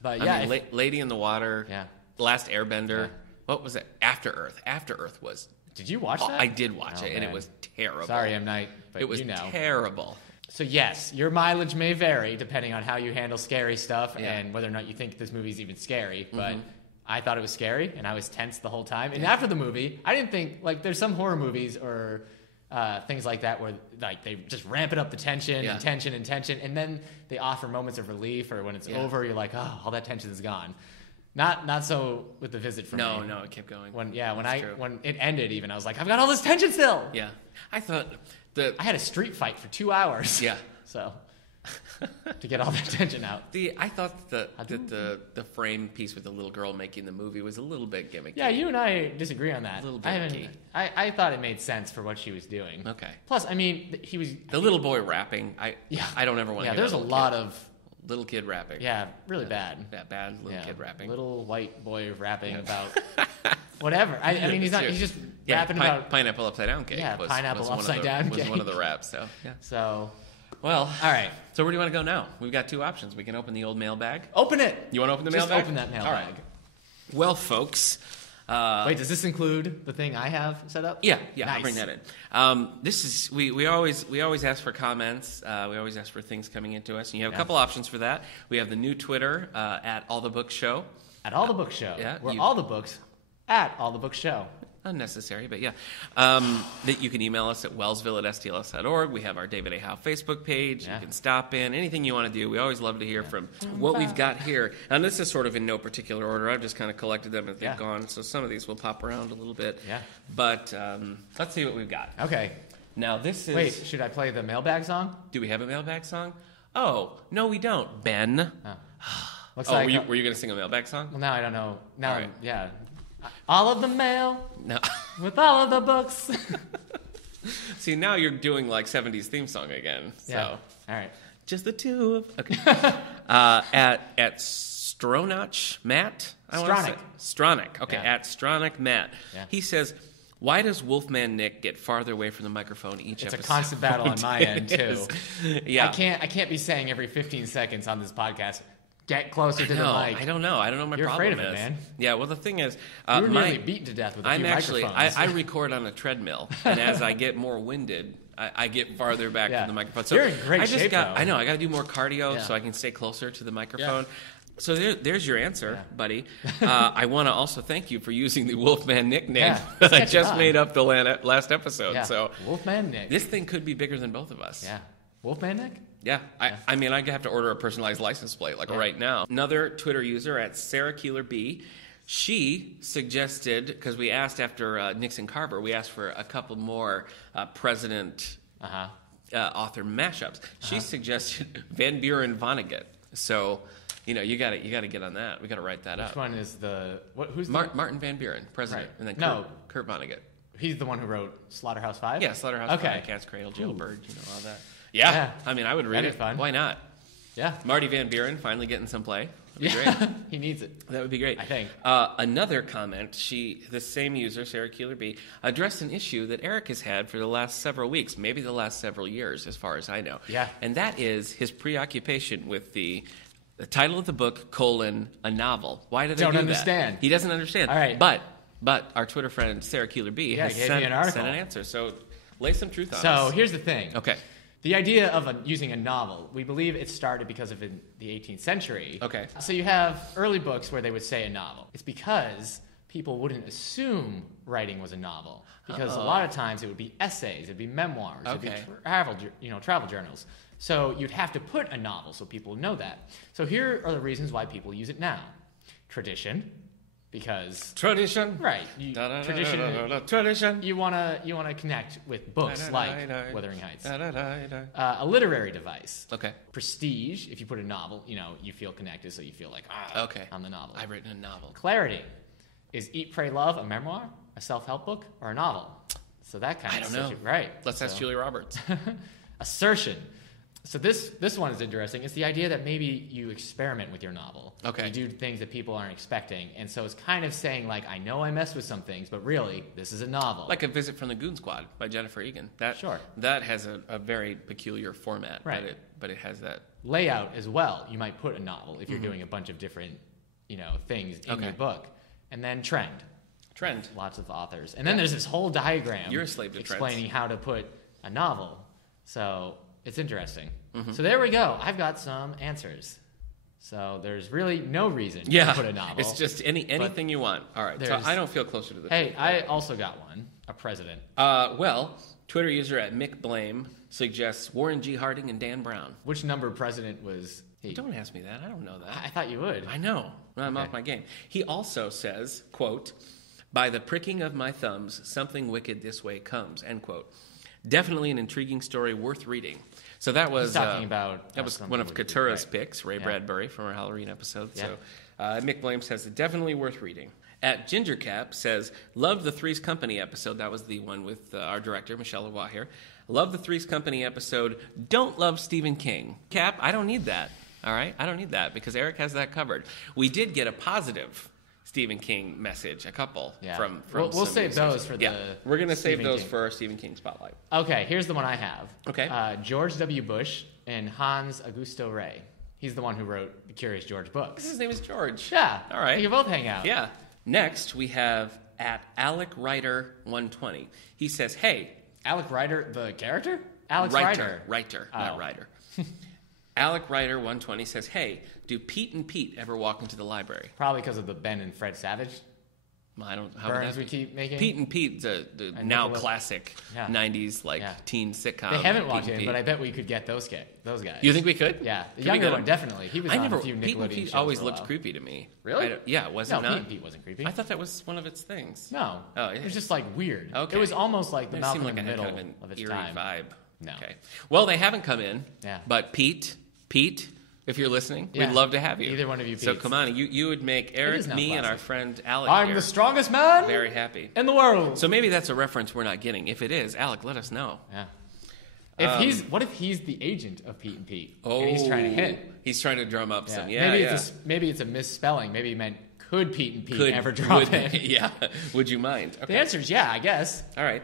But I mean, Lady in the Water. Yeah. Last Airbender. Yeah. What was it? After Earth. After Earth was... Did you watch that? I did watch it, and man. it was terrible. Sorry, M. Night, but it was you know. terrible. So yes, your mileage may vary depending on how you handle scary stuff Yeah. and whether or not you think this movie's even scary. But I thought it was scary, and I was tense the whole time. And after the movie, I didn't think there's some horror movies or things like that where they just ramp it up the tension and tension and tension, and then they offer moments of relief, or when it's over, you're like, oh, all that tension is gone. Not so with The Visit for me. No, it kept going. When it ended, even I was like, I've got all this tension still. Yeah. I thought I had a street fight for 2 hours. Yeah. So to get all that tension out. I thought that the frame piece with the little girl making the movie was a little bit gimmicky. Yeah, you and I disagree on that. A little gimmicky. I thought it made sense for what she was doing. Okay. Plus, I mean, he was The little boy rapping. I don't ever want to. Yeah, there's a lot of little kid rapping. Yeah, really bad. That bad little kid rapping. Little white boy rapping about whatever. I mean, he's not. He's just rapping about pineapple upside down cake. Yeah, was, pineapple was one upside of the, down was cake. one of the raps. So yeah. So, well, all right. So where do you want to go now? We've got two options. We can open the old mailbag. Open it. You want to open the Just mailbag? open that mailbag. All right. Well, folks. Wait, does this include the thing I have set up? Yeah, Nice. I'll bring that in. This is we always ask for comments. We always ask for things coming into us, and you have a couple options for that. We have the new Twitter at All the Book Show. At All the Book Show. Yeah, We're all the books at All the Book Show. Unnecessary, but yeah. That you can email us at wellsville@stls.org. We have our David A. Howe Facebook page. Yeah. You can stop in. Anything you want to do. We always love to hear from what we've got here. And this is sort of in no particular order. I've just kind of collected them as they've gone. So some of these will pop around a little bit. Yeah. But let's see what we've got. Okay. Now this is... Wait, should I play the mailbag song? Do we have a mailbag song? Oh, no we don't, Ben. Looks Oh, like were you going to sing a mailbag song? Well, now I don't know. Now, All right. yeah. All of the mail No. with all of the books. See, now you're doing like 70s theme song again. So. Yeah. All right. Just the two of... Okay. At Stronach Matt? Stronach. Okay, Yeah. at Stronach Matt. Yeah. He says, why does Wolfman Nick get farther away from the microphone each It's episode? a constant battle on my end, too. Yeah. I can't be saying every 15 seconds on this podcast, get closer to the mic. I don't know. I don't know what my You're problem afraid of it, is. man. Yeah, well, the thing is... You were nearly beaten to death with a few microphones. I record on a treadmill, and as I get more winded, I get farther back Yeah. from the microphone. So You're in great shape, though. I know. I got to do more cardio so I can stay closer to the microphone. So there's your answer, buddy. I want to also thank you for using the Wolfman nickname that I just made up the last episode. Yeah. So Wolfman Nick. This thing could be bigger than both of us. Yeah. Wolfman Nick? Yeah. I mean, I have to order a personalized license plate right now. Another Twitter user at Sarah Keeler B. She suggested, because we asked after Nixon Carver, we asked for a couple more president author mashups. She suggested Van Buren Vonnegut. So, you got to get on that. We got to write that up. Which one is who's Martin Van Buren, president, and then Kurt Vonnegut. He's the one who wrote Slaughterhouse-Five? Yeah, Slaughterhouse-Five, Cat's Cradle, Jailbird, all that. Yeah. I mean, I would read it. Fun. Why not? Yeah. Marty Van Buren finally getting some play. That'd be great. He needs it. That would be great. I think. Another comment, the same user, Sarah Keeler B, addressed an issue that Eric has had for the last several weeks, maybe the last several years, as far as I know. Yeah. And that is his preoccupation with the title of the book, a novel. Why do they do that? Don't understand. He doesn't understand. All right. But our Twitter friend, Sarah Keeler B, has sent an answer. So lay some truth on us. So here's the thing. Okay. The idea of using a novel, we believe it started because of in the 18th century. Okay. So you have early books where they would say a novel. It's because people wouldn't assume writing was a novel. Because a lot of times it would be essays, it would be memoirs, it would be travel journals. So you'd have to put a novel so people know that. So here are the reasons why people use it now. Tradition. Because tradition, right? Tradition. You wanna connect with books like Wuthering Heights. A literary device. Okay. Prestige. If you put a novel, you feel connected, so you feel like I'm the novel. I've written a novel. Clarity. Is Eat, Pray, Love a memoir, a self-help book, or a novel? So that kind of I don't know. Right. Let's ask Julia Roberts. Assertion. So this one is interesting. It's the idea that maybe you experiment with your novel. Okay. You do things that people aren't expecting. And so it's kind of saying, like, I know I messed with some things, but really, this is a novel. Like A Visit from the Goon Squad by Jennifer Egan. That has a very peculiar format. Right. But it has that. Layout as well. You might put a novel if you're doing a bunch of different, things in your book. And then trend. Lots of authors. And then there's this whole diagram. You're a slave to explaining how to put a novel. So it's interesting. So there we go. I've got some answers. So there's really no reason to put a novel. It's just anything you want. All right. So I don't feel closer to the truth. I also got one. A president. Twitter user at Mick Blame suggests Warren G. Harding and Dan Brown. Which number president was he? Don't ask me that. I don't know that. I thought you would. I know. I'm off my game. He also says, quote, by the pricking of my thumbs, something wicked this way comes, end quote. Definitely an intriguing story worth reading. So that was talking about that was one of Katura's picks, Ray Bradbury from our Halloween episode. Yeah. So Mick Blame says definitely worth reading. At Gingercap says loved the Three's Company episode. That was the one with our director Michelle Leroy here. Love the Three's Company episode. Don't love Stephen King. Cap, I don't need that. All right, I don't need that because Eric has that covered. We did get a positive Stephen King message, a couple from we'll save those for the we're going to save those for our Stephen King spotlight. Okay, here's the one I have. Okay. George W. Bush and Hans Augusto Rey. He's the one who wrote the Curious George books. His name is George. Yeah. All right. You can both hang out. Yeah. Next, we have at Alec Ryder 120. He says, hey. Alec Ryder, the character? Alex Ryder. Writer, not Ryder. Alec Ryder 120 says, hey, do Pete and Pete ever walk into the library? Probably because of the Ben and Fred Savage. Well, I don't. How Burns we keep making. Pete and Pete, the now classic 90s teen sitcom. They haven't walked in, but I bet we could get those guys. You think we could? Yeah, the younger one definitely. He was on a few Nickelodeon Pete and Pete shows always for a looked while. creepy to me. Really? Was it not? Pete and Pete wasn't creepy. I thought that was one of its things. No. Oh, yeah. It was just like weird. Okay. It was almost like the It Malcolm seemed in the like Middle kind of an of its eerie time. vibe. No. Okay. Well, they haven't come in. Yeah. But Pete, if you're listening, Yeah. we'd love to have you. Either one of you, So Pete's. come on, you would make Eric, me, and our friend Alec I'm here the strongest man very happy in the world. So maybe that's a reference we're not getting. If it is, Alec, let us know. Yeah. What if he's the agent of Pete and Pete? Oh, and he's trying to hint. He's trying to drum up some. Maybe it's a misspelling. Maybe he meant could Pete and Pete ever drop in? Yeah. Would you mind? Okay. The answer is yeah, I guess. All right.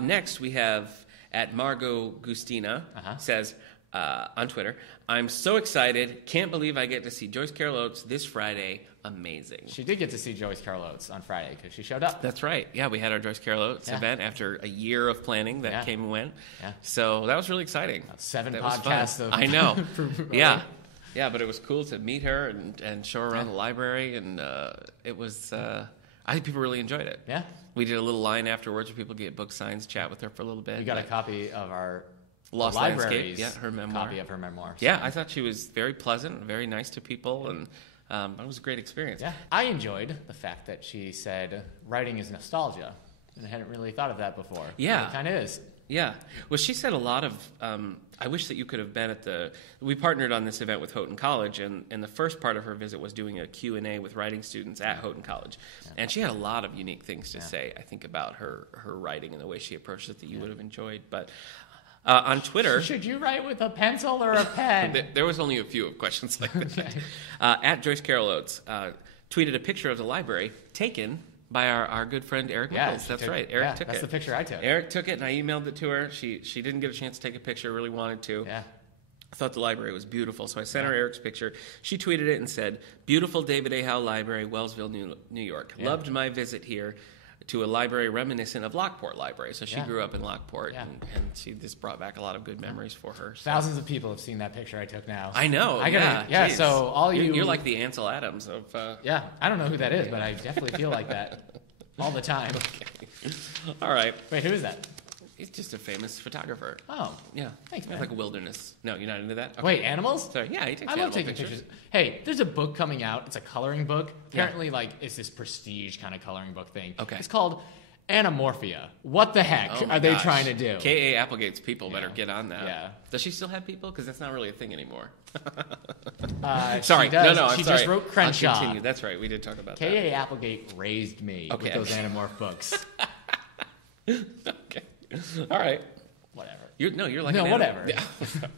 Next we have at Margot Gustina says on Twitter, I'm so excited. Can't believe I get to see Joyce Carol Oates this Friday. Amazing. She did get to see Joyce Carol Oates on Friday because she showed up. That's right. Yeah, we had our Joyce Carol Oates event after a year of planning that came and went. Yeah. So that was really exciting. About 7 that podcasts of I know. Yeah. Yeah, but it was cool to meet her and show her around the library, and it was. I think people really enjoyed it. Yeah. We did a little line afterwards where people get book signs, chat with her for a little bit. We got a copy of our Lost library's Landscape, her memoir. copy of her memoir. So. Yeah, I thought she was very pleasant, very nice to people, and it was a great experience. Yeah, I enjoyed the fact that she said writing is nostalgia, and I hadn't really thought of that before. Yeah. It kind of is. Yeah. Well, she said a lot of, I wish that you could have been at we partnered on this event with Houghton College, and the first part of her visit was doing a Q&A with writing students at Houghton College. Yeah. And she had a lot of unique things to say, I think, about her writing and the way she approached it that you would have enjoyed. But on Twitter... Should you write with a pencil or a pen? There was only a few questions like that. Okay. At Joyce Carol Oates tweeted a picture of the library taken by our good friend Eric Michaels. That's right. Eric took it. That's the picture I took. Eric took it, and I emailed it to her. She didn't get a chance to take a picture, really wanted to. Yeah. I thought the library was beautiful, so I sent her Eric's picture. She tweeted it and said, "Beautiful David A. Howe Library, Wellsville, New York. Yeah. Loved my visit here to a library reminiscent of Lockport Library." So she grew up in Lockport, and she just brought back a lot of good memories for her. So. Thousands of people have seen that picture I took now. I know. So all you're like the Ansel Adams of... Yeah, I don't know who that is, but I definitely feel like that all the time. Okay. All right. Wait, who is that? He's just a famous photographer. Oh. Yeah. Thanks, man. Like a wilderness. No, you're not into that? Okay. Wait, animals? Sorry. Yeah, he takes I love taking pictures. Hey, there's a book coming out. It's a coloring book. Apparently, it's this prestige kind of coloring book thing. Okay. It's called Anamorphia. What the heck are they trying to do? K.A. Applegate's people better get on that. Yeah. Does she still have people? Because that's not really a thing anymore. Sorry. I'm she sorry. just wrote Crenshaw. I'll continue. That's right. We did talk about that. K.A. Applegate raised me with those Animorph books. Okay. All right. Whatever. You're like whatever. Yeah.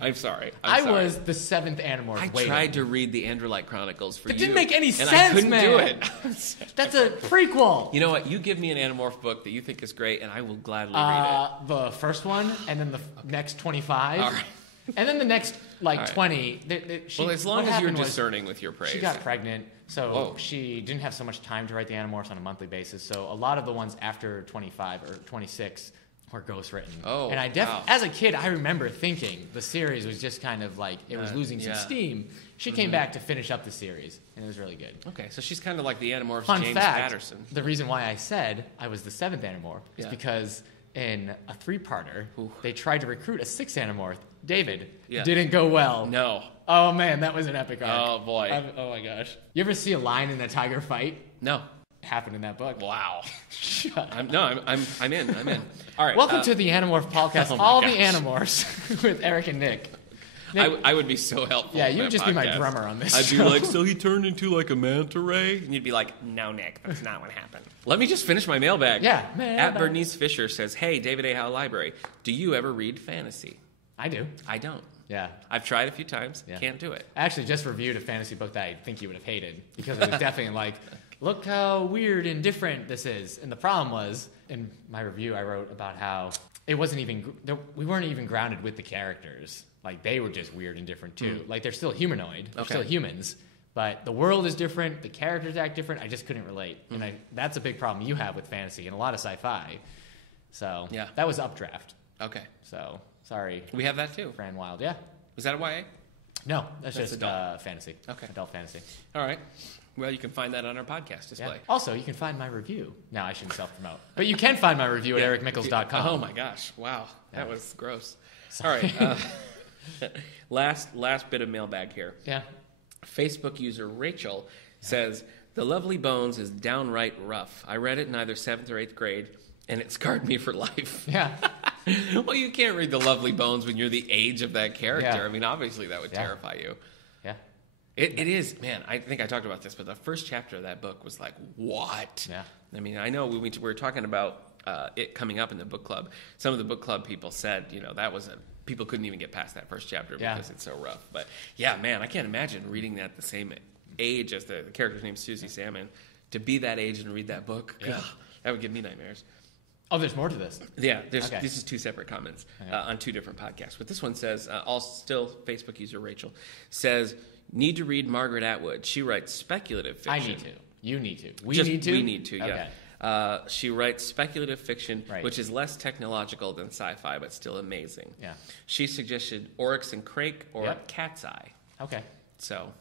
I'm sorry. I was the seventh Animorph. I tried to read the Androlite Chronicles for you. It didn't make any sense, I couldn't man. do it. That's a prequel. You know what? You give me an Animorph book that you think is great, and I will gladly read it. The first one, and then the next 25. All right. And then the next 20. Well, as long as you're discerning with your praise. She got pregnant, so she didn't have so much time to write the Animorphs on a monthly basis. So a lot of the ones after 25 or 26 were ghostwritten. Oh, and as a kid, I remember thinking the series was just kind of like it was losing some steam. She came back to finish up the series, and it was really good. Okay, so she's kind of like the Animorphs James Patterson. The reason why I said I was the seventh Animorph is because in a 3-parter, they tried to recruit a 6th Animorph, David. Didn't go well. No. Oh, man, that was an epic arc. Oh, boy. Oh, my gosh. You ever see a lion in a tiger fight? No. It happened in that book. Wow. Shut up. I'm in. All right. Welcome to the Animorph podcast. All the Animorphs with Eric and Nick. I would be so helpful. Yeah, you would just be my drummer on this show. I'd be like, so he turned into like a manta ray? And you'd be like, no, Nick, that's not what happened. Let me just finish my mailbag. Yeah. At Bernice Fisher says, hey, David A. Howe Library, do you ever read fantasy? I do. I don't. Yeah. I've tried a few times. Yeah. Can't do it. I actually just reviewed a fantasy book that I think you would have hated because it was definitely like, look how weird and different this is. And the problem was, in my review, I wrote about how it wasn't even, we weren't even grounded with the characters. Like, they were just weird and different, too. Like, they're still humanoid. They're still humans. But the world is different. The characters act different. I just couldn't relate. And that's a big problem you have with fantasy and a lot of sci-fi. So, that was Updraft. Okay. So, sorry. We have that, too. Fran Wild, yeah. Was that a YA? No, that's just fantasy. Okay. Adult fantasy. All right. Well, you can find that on our podcast display. Yeah. Also, you can find my review. No, I shouldn't self-promote. But you can find my review at ericmickles.com. Oh, my gosh. Wow. That was gross. Sorry. All right. Last bit of mailbag here. Yeah. Facebook user Rachel says, The Lovely Bones is downright rough. I read it in either 7th or 8th grade, and it scarred me for life. Yeah. Well, you can't read The Lovely Bones when you're the age of that character. Yeah. I mean, obviously that would terrify you. Yeah. It is, man, I think I talked about this, but the first chapter of that book was like, what? Yeah. I mean, I know we were talking about it coming up in the book club. Some of the book club people said, people couldn't even get past that first chapter because it's so rough. But yeah, man, I can't imagine reading that the same age as the character's name is Susie Salmon. To be that age and read that book, that would give me nightmares. Oh, there's more to this. Yeah, this is 2 separate comments on 2 different podcasts. But this one says, still Facebook user Rachel, says, need to read Margaret Atwood. She writes speculative fiction. I need to. You need to. We need to, yeah. She writes speculative fiction, which is less technological than sci-fi, but still amazing. Yeah. She suggested Oryx and Crake or Cat's Eye. Okay. So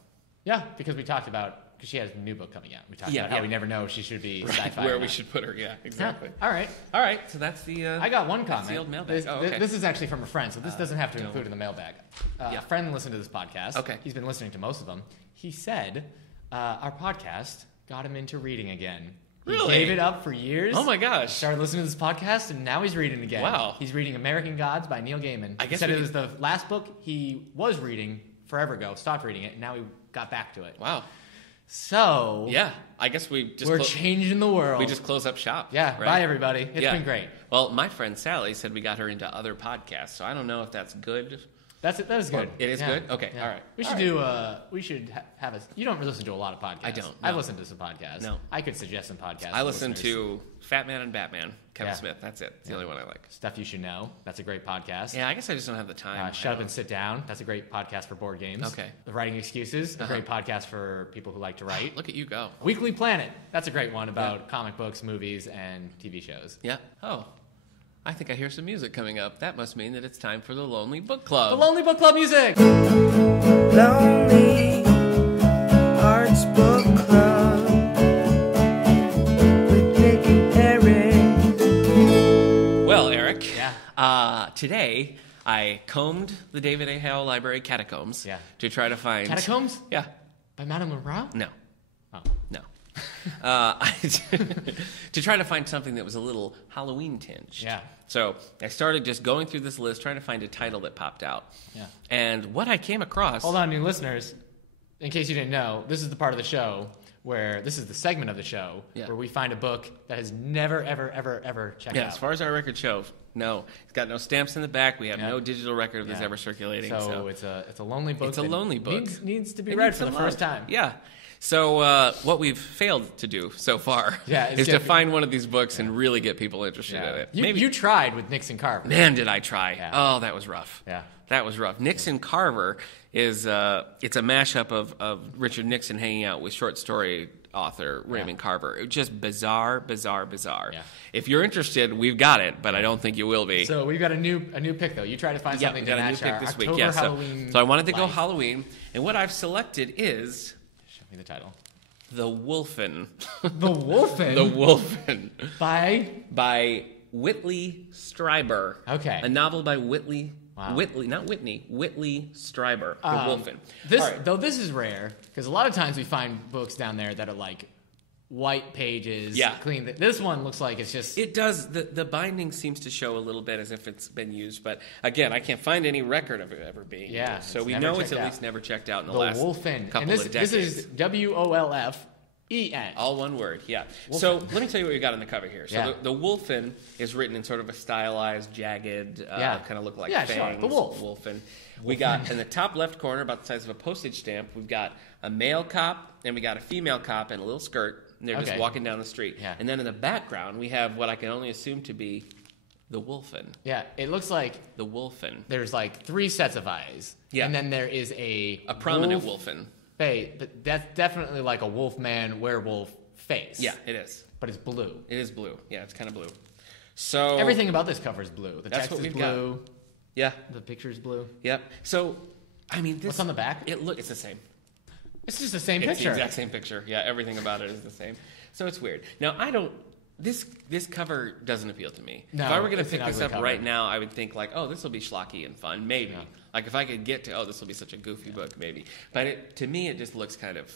Yeah, because we talked about, because she has a new book coming out. We talked about how we never know if she should be sci-fi where or we not. should put her. Yeah, exactly. All right. All right. So that's the. I got one comment. The old mailbag. This is actually from a friend, so this doesn't have to include in the mailbag. A friend listened to this podcast. Okay. He's been listening to most of them. He said our podcast got him into reading again. Really? He gave it up for years. Oh my gosh. Started listening to this podcast, and now he's reading again. Wow. He's reading American Gods by Neil Gaiman. I guess he said it was the last book he was reading forever ago, stopped reading it, and now he got back to it. Wow. So Yeah, I guess we're changing the world. We just close up shop. Yeah, right? Bye everybody. It's been great. Well, my friend Sally said we got her into other podcasts, so I don't know if that's good. That is good. It is good? Okay, all right. We should have a. You don't listen to a lot of podcasts. I don't, no. I've listened to some podcasts. No. I could suggest some podcasts. I listen listeners. to Fat Man and Batman, Kevin Yeah. Smith. That's it. It's the only one I like. Stuff You Should Know. That's a great podcast. Yeah, I guess I just don't have the time. Shut Up and Sit Down. That's a great podcast for board games. Okay. The Writing Excuses. A great podcast for people who like to write. Look at you go. Weekly Planet. That's a great one about comic books, movies, and TV shows. Yeah. Oh, I think I hear some music coming up. That must mean that it's time for the Lonely Book Club. The Lonely Book Club music. Lonely Hearts Book Club with Nick and Eric. Well, Eric. Yeah. Today I combed the David A. Howe Library catacombs. Yeah. To try to find Catacombs? Yeah. By Madame Leroux? No. Oh. No. To try to find something that was a little Halloween tinged. Yeah. So I started just going through this list, trying to find a title that popped out. Yeah. And what I came across... Hold on, new listeners. In case you didn't know, this is the part of the show where this is the segment of the show where we find a book that has never, ever, ever, ever checked out. Yeah, as far as our record shows, no. It's got no stamps in the back. We have no digital record of this ever circulating. So it's a lonely book. It's a lonely book. Needs to be read for the first time. Yeah. So what we've failed to do so far is to find one of these books and really get people interested in it. You tried with Nixon Carver. Man, did I try. Yeah. Oh, that was rough. Yeah. That was rough. Nixon Carver is it's a mashup of Richard Nixon hanging out with short story author Raymond Carver. It was just bizarre. Yeah. If you're interested, we've got it, but I don't think you will be. So we've got a new pick though. You try to find something we got to a new match pick our this October week. Yeah, Halloween. So I wanted to go life. Halloween, and what I've selected is Show me the title. The Wolfen. The Wolfen. The Wolfen. By Whitley Strieber. Okay. A novel by Whitley. Wow. Whitley, not Whitney. Whitley Strieber. The Wolfen. This is rare because a lot of times we find books down there that are like white pages, clean. This one looks like it's just... It does. The binding seems to show a little bit as if it's been used, but again, I can't find any record of it ever being used. So we know it's at least never checked out in the last Wolfen. couple of decades. This is Wolfen. All one word, yeah. Wolfen. So let me tell you what you got on the cover here. So Yeah. the Wolfen is written in sort of a stylized, jagged, kind of look like fangs. Sure. The wolf. Wolfen. We got in the top left corner, about the size of a postage stamp, we've got a male cop, and we got a female cop in a little skirt. And they're just walking down the street. Yeah. And then in the background, we have what I can only assume to be the Wolfen. Yeah, it looks like The Wolfen. there's like 3 sets of eyes. Yeah. And then there is a prominent wolf Wolfen. face, but that's definitely like a wolfman werewolf face. Yeah, it is. But it's blue. It is blue. Yeah, it's kind of blue. So Everything about this cover is blue. The That's text what is we've got. blue. Yeah. The picture's blue. Yep. So, I mean, this... What's on the back? It's the same. It's just the same It's picture. the exact same picture. Yeah, everything about it is the same. So it's weird. Now, I don't... This cover doesn't appeal to me. No, if I were going to it's pick an this ugly up cover. right now, I would think like, oh, this will be schlocky and fun. Maybe. Yeah. Like if I could get to, this will be such a goofy book, maybe. But to me, it just looks kind of...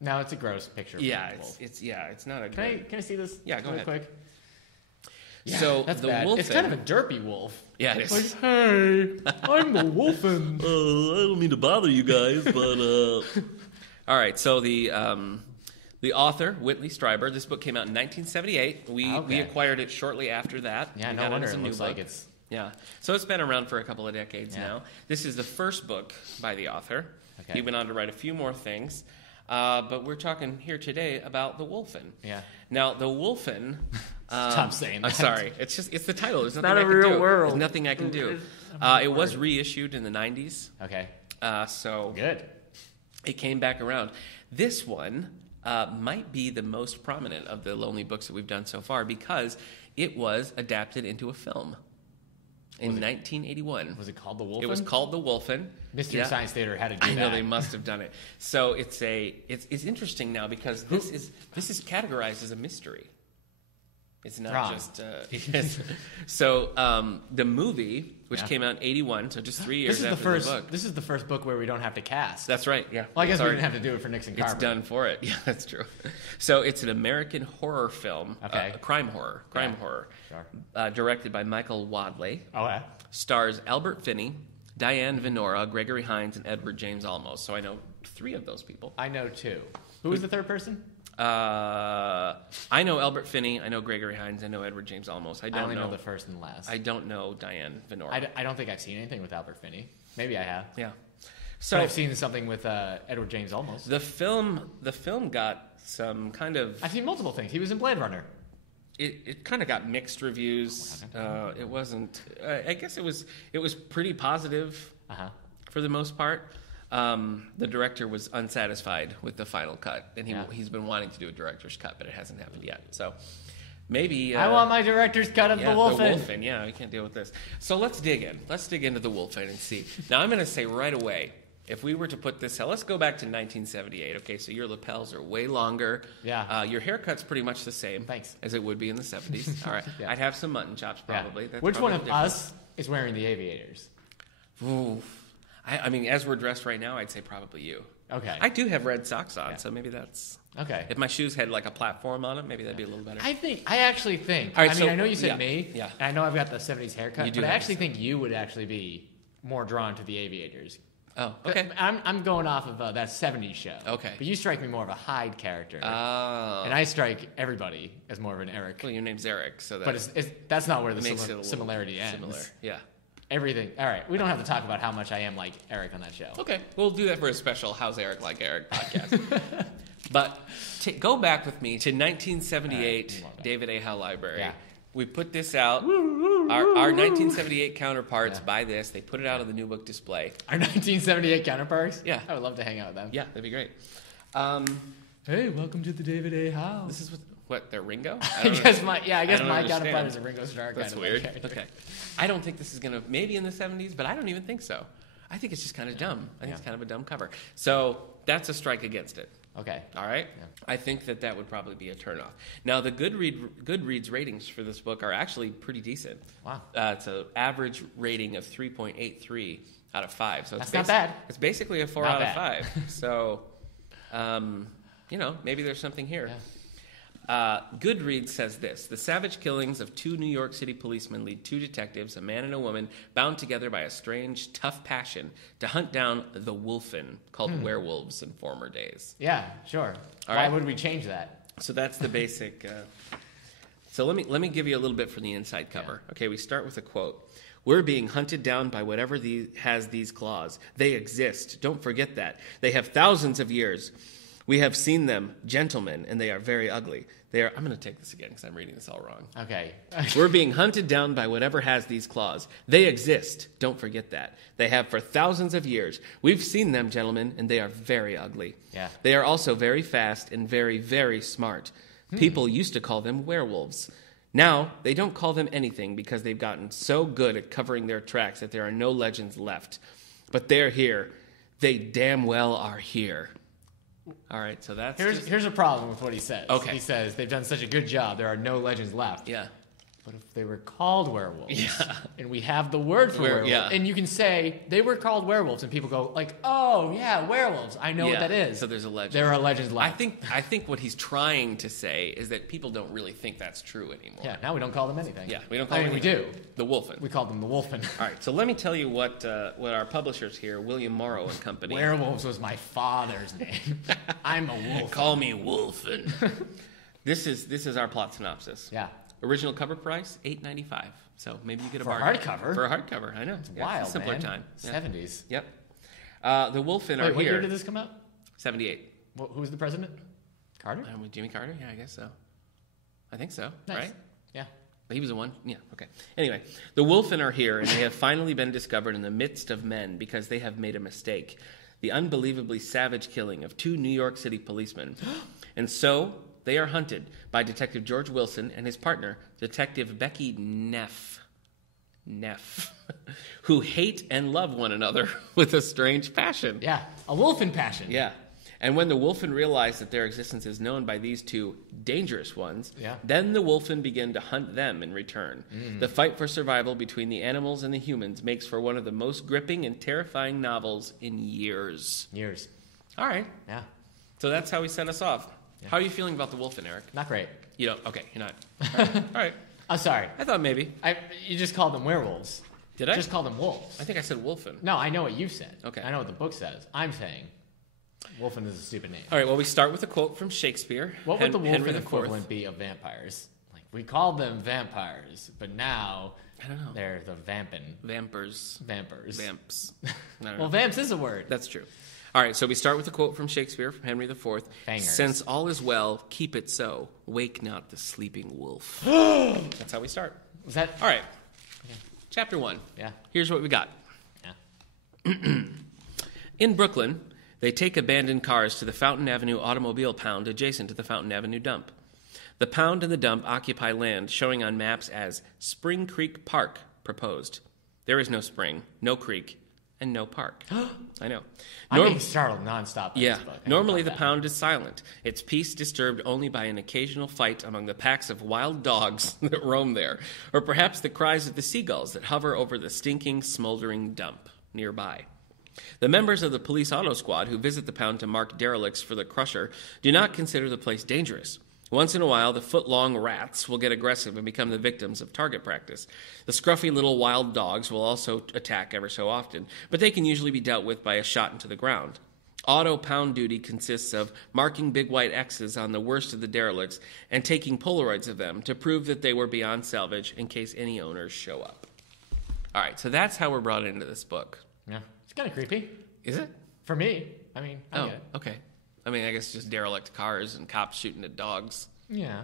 No, it's a gross picture. Of Yeah, a wolf. it's not a Can I see this? Yeah, go real ahead. quick? Yeah, So that's the bad. Wolfen... It's kind of a derpy wolf. Yeah, it It's is. like, hey, I'm the Wolfen. I don't mean to bother you guys, but... All right, so the author, Whitley Strieber, this book came out in 1978. We acquired it shortly after that. Yeah, We no got wonder as a it new looks book. like it's... Yeah, so it's been around for a couple of decades now. This is the first book by the author. Okay. He went on to write a few more things. But we're talking here today about the Wolfen. Yeah. Now, the Wolfen... Stop saying that. I'm sorry. It's the title. There's nothing not I a can real do. world. There's nothing I can do. It was reissued in the 90s. Okay. So Good. it came back around. This one might be the most prominent of the Lonely books that we've done so far because it was adapted into a film. in 1981. Was it called the Wolfen? It was called the Wolfen. Mystery Science Theater had to do that. I know they must have done it. So it's interesting now because this is categorized as a mystery. It's not Wrong. just so the movie, which came out in 81, so just 3 years after the book. This is the first book where we don't have to cast. That's right. Yeah. Well, I guess we didn't have to do it for Nixon Carver. It's done for it. Yeah, that's true. So it's an American horror film, crime horror, Sure. directed by Michael Wadley. Oh, yeah. Stars Albert Finney, Diane Venora, Gregory Hines, and Edward James Olmos. So I know 3 of those people. I know 2. Who was the third person? I know Albert Finney. I know Gregory Hines. I know Edward James Olmos. I only know the first and last. I don't know Diane Venora. I don't think I've seen anything with Albert Finney. Maybe I have. Yeah. So I've seen something with Edward James Olmos. The film got some kind of. I've seen multiple things. He was in Blade Runner. It kind of got mixed reviews. It wasn't. I guess it was pretty positive for the most part. The director was unsatisfied with the final cut, and he's been wanting to do a director's cut, but it hasn't happened yet. So maybe I want my director's cut of the Wolfen. The Wolfen. Yeah, we can't deal with this. So let's dig in. Let's dig into the Wolfen and see. Now I'm going to say right away, if we were to put this, let's go back to 1978. Okay, so your lapels are way longer. Yeah. Your haircut's pretty much the same. Thanks. As it would be in the 70s. All right. Yeah. I'd have some mutton chops probably. Yeah. That's Which probably one of us is wearing the aviators? Ooh. I mean, as we're dressed right now, I'd say probably you. Okay. I do have red socks on, so maybe that's... Okay. If my shoes had like a platform on them, maybe that'd be a little better. I actually think... All right, I know you said me, yeah. and I know I've got the 70s haircut, but I have actually think you would actually be more drawn to the aviators. Oh, okay. I'm going off of that 70s show. Okay. But you strike me more of a Hyde character. Oh. And I strike everybody as more of an Eric. Well, your name's Eric, so that... But that's not where the makes it a similarity ends. similar. Yeah. Everything. All right. We don't have to talk about how much I am like Eric on that show. Okay. We'll do that for a special How's Eric Like Eric podcast. But go back with me to 1978 David A. Howe Library. Yeah. We put this out. Our 1978 counterparts buy this. They put it out on the new book display. Our 1978 counterparts? Yeah. I would love to hang out with them. Yeah, that'd be great. Hey, welcome to the David A. Howe. This is what they're Ringo? I guess my understand. counterpart is a Ringo Starr kind That's of weird. character. Okay. I don't think this is going to, maybe in the 70s, but I don't even think so. I think it's just kind of dumb. I think it's kind of a dumb cover. So that's a strike against it. Okay. All right? Yeah. I think that would probably be a turnoff. Now, the Goodreads ratings for this book are actually pretty decent. Wow. It's an average rating of 3.83 out of 5. So that's not bad. It's basically a 4 not out bad. of 5. So, maybe there's something here. Yeah. Goodreads says this: the savage killings of 2 New York City policemen lead 2 detectives, a man and a woman, bound together by a strange, tough passion to hunt down the Wolfen, called werewolves in former days. Yeah, sure. All Why right. would we change that? So that's the basic. So let me give you a little bit from the inside cover. Yeah. Okay, we start with a quote. We're being hunted down by whatever has these claws. They exist. Don't forget that. They have thousands of years. We have seen them, gentlemen, and they are very ugly. I'm going to take this again because I'm reading this all wrong. Okay. We're being hunted down by whatever has these claws. They exist. Don't forget that. They have for thousands of years. We've seen them, gentlemen, and they are very ugly. Yeah. They are also very fast and very, very smart. People used to call them werewolves. Now, they don't call them anything because they've gotten so good at covering their tracks that there are no legends left. But they're here. They damn well are here. All right, so that's Here's a problem with what he says. Okay. He says they've done such a good job. There are no legends left. Yeah. But if they were called werewolves, Yeah. and we have the word for werewolf, yeah. and you can say they were called werewolves, and people go like, "Oh yeah, werewolves. I know what that is." So there's a legend. There are legends left. I think what he's trying to say is that people don't really think that's true anymore. Yeah. Now we don't call them anything. Yeah, we don't call them we anything. do. The Wolfen. We call them the Wolfen. All right, so let me tell you what our publishers here, William Morrow and Company. Werewolves was my father's name. I'm a wolf. Call me Wolfen. This is our plot synopsis. Yeah. Original cover price $8.95. So maybe you get a For a bargain. hardcover? For a hardcover, I know. It's Wild, a simpler man. time. Yeah. 70s. Yep. The Wolfen are Wait, what here. year did this come out? 78. Who was the president? Carter? With Jimmy Carter? Yeah, I guess so. I think so. Nice. Right? Yeah. He was the one? Yeah, okay. Anyway, the Wolfen are here, and they have finally been discovered in the midst of men because they have made a mistake. The unbelievably savage killing of 2 New York City policemen. And so they are hunted by Detective George Wilson and his partner, Detective Becky Neff. Neff, who hate and love one another with a strange passion. Yeah, a Wolfen passion. Yeah. And when the Wolfen realize that their existence is known by these two dangerous ones, then the Wolfen begin to hunt them in return. The fight for survival between the animals and the humans makes for one of the most gripping and terrifying novels in years. All right. Yeah. So that's how we sent us off. Yeah. How are you feeling about the Wolfen, Eric? Not great. You don't? Okay, you're not. All right. I'm sorry. I thought maybe. You just called them werewolves. Did I? Just called them wolves. I think I said Wolfen. No, I know what you said. Okay. I know what the book says. I'm saying Wolfen is a stupid name. All right, well, we start with a quote from Shakespeare. What would the Wolfen equivalent be of vampires? Like, we called them vampires, but now I don't know. They're the vampin'. Vampers. Vamps. Well, vamps is a word. That's true. All right, so we start with a quote from Shakespeare, from Henry IV. Fangers. Since all is well, keep it so. Wake not the sleeping wolf. That's how we start. Was that? All right. Okay. Chapter 1. Yeah. Here's what we got. Yeah. In Brooklyn, they take abandoned cars to the Fountain Avenue automobile pound adjacent to the Fountain Avenue dump. The pound and the dump occupy land showing on maps as Spring Creek Park proposed. There is no spring, no creek, and no park. I know. I'm being startled nonstop by Yeah. this book. Normally the pound is silent, its peace disturbed only by an occasional fight among the packs of wild dogs that roam there, or perhaps the cries of the seagulls that hover over the stinking, smoldering dump nearby. The members of the police auto squad who visit the pound to mark derelicts for the crusher do not consider the place dangerous. Once in a while, the foot-long rats will get aggressive and become the victims of target practice. The scruffy little wild dogs will also attack ever so often, but they can usually be dealt with by a shot into the ground. Auto pound duty consists of marking big white X's on the worst of the derelicts and taking Polaroids of them to prove that they were beyond salvage in case any owners show up. All right, so that's how we're brought into this book. Yeah. It's kind of creepy. Is it? For me. I mean, I get it. Okay. I mean, I guess just derelict cars and cops shooting at dogs. Yeah.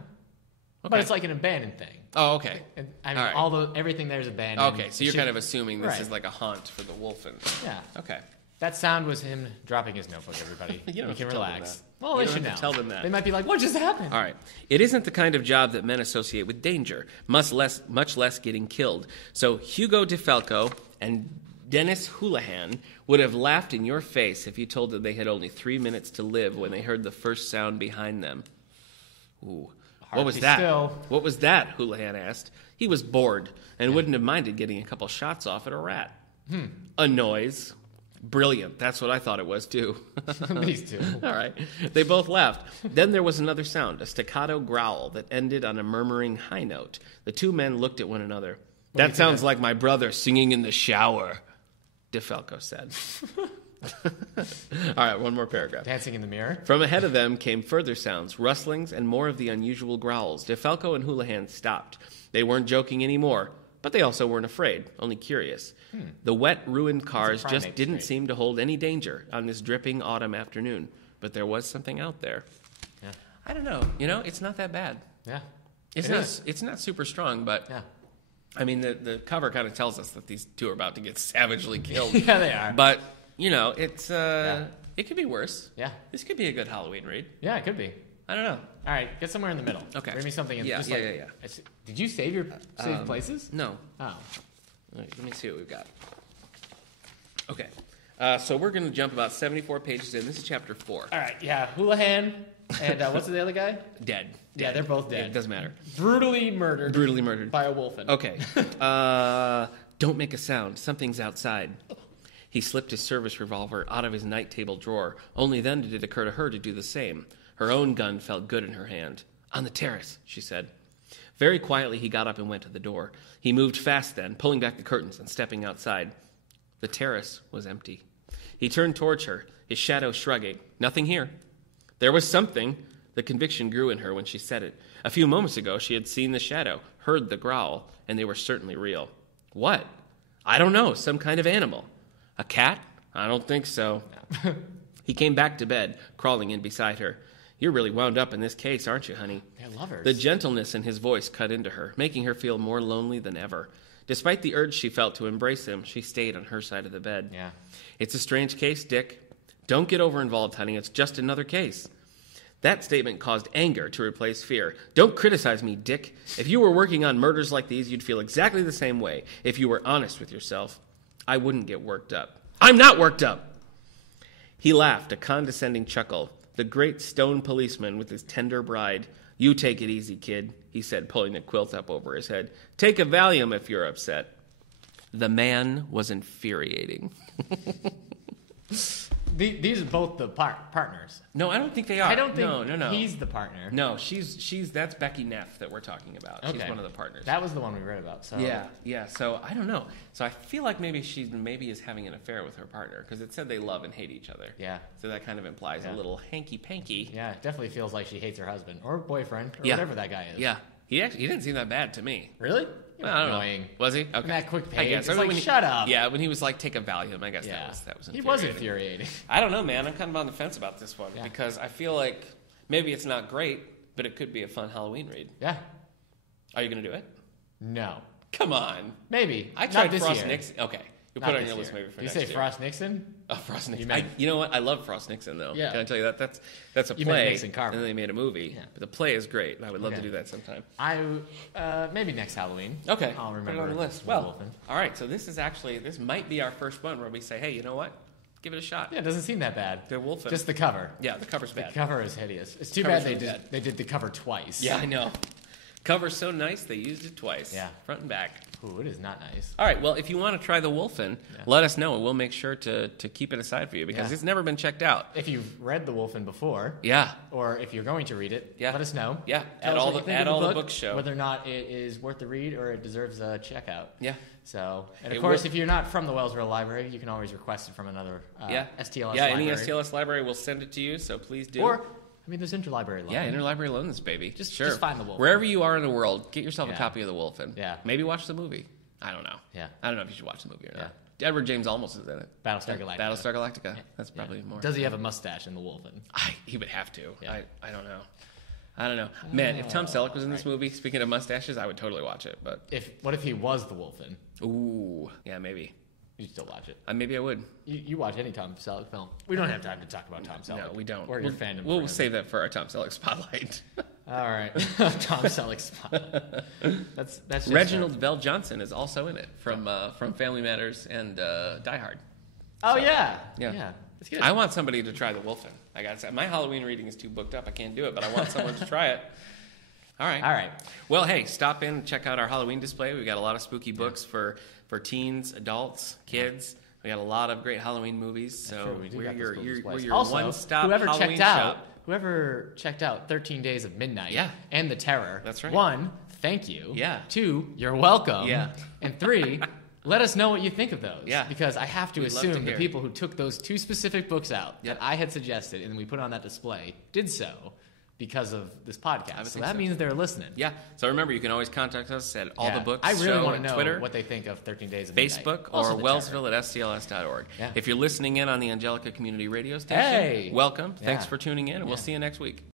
Okay. But it's like an abandoned thing. Oh, okay. And, I mean, everything there is abandoned. Okay, so you're kind of assuming this is like a haunt for the Wolfen. Yeah. Okay. That sound was him dropping his notebook, everybody. You can relax. Well, they don't should have know. to tell them that. They might be like, what just happened? All right. It isn't the kind of job that men associate with danger, much less getting killed. So Hugo DeFalco and Dennis Houlihan would have laughed in your face if you told them they had only 3 minutes to live when they heard the first sound behind them. Ooh. What was that? What was that? Houlihan asked. He was bored and wouldn't have minded getting a couple shots off at a rat. A noise. Brilliant. That's what I thought it was, too. These two. All right. They both laughed. Then there was another sound, a staccato growl that ended on a murmuring high note. The two men looked at one another. That sounds like my brother singing in the shower, DeFalco said. All right, one more paragraph. Dancing in the mirror. From ahead of them came further sounds, rustlings, and more of the unusual growls. DeFalco and Houlihan stopped. They weren't joking anymore, but they also weren't afraid, only curious. The wet, ruined cars just didn't seem to hold any danger on this dripping autumn afternoon, but there was something out there. Yeah. I don't know. You know, it's not that bad. Yeah. It's not super strong, but yeah. I mean, the cover kind of tells us that these two are about to get savagely killed. Yeah, they are. But, you know, it's it could be worse. Yeah. This could be a good Halloween read. Yeah, it could be. I don't know. All right, get somewhere in the middle. Okay. Read me something. Yeah. Did you save your places? No. Oh. All right, let me see what we've got. Okay. So we're going to jump about 74 pages in. This is chapter 4. All right, yeah. Houlihan and what's the other guy? Dead. Yeah, they're both dead. It doesn't matter. Brutally murdered. By a Wolfen. Okay. Don't make a sound. Something's outside. He slipped his service revolver out of his night table drawer. Only then did it occur to her to do the same. Her own gun felt good in her hand. On the terrace, she said. Very quietly, he got up and went to the door. He moved fast then, pulling back the curtains and stepping outside. The terrace was empty. He turned towards her, his shadow shrugging. Nothing here. There was something. The conviction grew in her when she said it. A few moments ago, she had seen the shadow, heard the growl, and they were certainly real. What? I don't know. Some kind of animal. A cat? I don't think so. He came back to bed, crawling in beside her. You're really wound up in this case, aren't you, honey? They're lovers. The gentleness in his voice cut into her, making her feel more lonely than ever. Despite the urge she felt to embrace him, she stayed on her side of the bed. Yeah. It's a strange case, Dick. Don't get over-involved, honey. It's just another case. That statement caused anger to replace fear. Don't criticize me, Dick. If you were working on murders like these, you'd feel exactly the same way. If you were honest with yourself, I wouldn't get worked up. I'm not worked up! He laughed, a condescending chuckle. The great stone policeman with his tender bride. You take it easy, kid, he said, pulling the quilt up over his head. Take a Valium if you're upset. The man was infuriating. These are both the partners. No, I don't think they are. I don't think No. he's the partner. No, that's Becky Neff that we're talking about. Okay. She's one of the partners. That was the one we read about. So Yeah. So I don't know. So I feel like maybe she is having an affair with her partner because it said they love and hate each other. Yeah. So that kind of implies a little hanky-panky. Yeah, it definitely feels like she hates her husband or boyfriend or Yeah. whatever that guy is. Yeah. He didn't seem that bad to me. Really? Well, I don't Annoying. know. Was he? Okay. That quick page. I guess. It's like, shut up. Yeah, when he was like, take a Valium, I guess that was infuriating. He was infuriating. I don't know, man. I'm kind of on the fence about this one because I feel like maybe it's not great, but it could be a fun Halloween read. Yeah. Are you going to do it? No. Come on. Maybe. I tried Not this Frost year. Nixon. Okay. You'll Not put it on this your year. list maybe for Did next you year. say Frost Nixon? Oh, Frost Nixon. meant- You know what? I love Frost Nixon, though. Yeah. Can I tell you that? That's a You meant play. Nixon Carver. And then they made a movie. Yeah. But the play is great. And I would love to Okay. do that sometime. Maybe next Halloween. Okay. I'll Put remember. it on the list. the Well, Wolfen. all right. So this might be our first one where we say, hey, you know what? Give it a shot. Yeah, it doesn't seem that bad. They're Wolfen. Just the cover. Yeah, the cover's The bad. cover is hideous. It's too Cover's bad really bad. they did the cover twice. Yeah, I know. Cover's so nice, they used it twice. Yeah. Front and back. Ooh, it is not nice. All right, well, if you want to try the Wolfen, let us know, and we'll make sure to keep it aside for you because Yeah. it's never been checked out. If you've read The Wolfen before, Yeah. or if you're going to read it, Yeah. let us know. Yeah. Tell Add us all what the- you think add of all the book, books show. whether or not it is worth the read or it deserves a checkout. Yeah. So, and It of course, will- if you're not from the Wellsville Library, you can always request it from another STLS Yeah, library. any STLS library will send it to you, so please do. Or, I mean, there's interlibrary loan. yeah, interlibrary loans, baby. Just find the Wolfen. Wherever you are in the world, get yourself a Yeah. copy of the Wolfen. Yeah. Maybe watch the movie. I don't know. Yeah. I don't know if you should watch the movie or not. Edward James Olmos is in it. Battlestar Galactica. Battlestar Galactica. That's probably more. Does he have a mustache in The Wolfen? He would have to. Yeah. I don't know. I don't know. Man, if Tom Selleck was in this movie, speaking of mustaches, I would totally watch it. But What if he was the Wolfen? ooh, yeah, maybe. You'd still watch it. Maybe I would. You watch any Tom Selleck film. We don't have time to talk about Tom Selleck. No, we don't. Or your fandom. We'll for him. save that for our Tom Selleck spotlight. All right. Tom Selleck spot. That's just Reginald Bell Johnson is also in it from Family Matters and Die Hard. Oh, yeah. Yeah. Yeah. That's good. I want somebody to try the Wolfen. I got to say, my Halloween reading is too booked up. I can't do it, but I want someone to try it. All right. All right. Well, hey, stop in and check out our Halloween display. We've got a lot of spooky books for teens, adults, kids. We got a lot of great Halloween movies. So true. We do we're got those your, cool your, displays. we're your Also, one-stop whoever Halloween checked shop. Whoever checked out 13 Days of Midnight Yeah. and The Terror. That's right. 1, thank you. Yeah. 2, you're welcome. Yeah. And 3, let us know what you think of those. Yeah. Because I have to We'd love to assume the hear. people who took those 2 specific books out Yep. that I had suggested and we put on that display did so because of this podcast. would So think that so. means they're listening. Yeah. So remember, you can always contact us at All Yeah. the Books I really Show want on to know Twitter, what they think of 13 Days of Midnight. Facebook, Also or The Terror. Wellsville at STLS.org. Yeah. If you're listening in on the Angelica Community Radio Station, Hey. welcome. Yeah. Thanks for tuning in, and we'll Yeah. see you next week.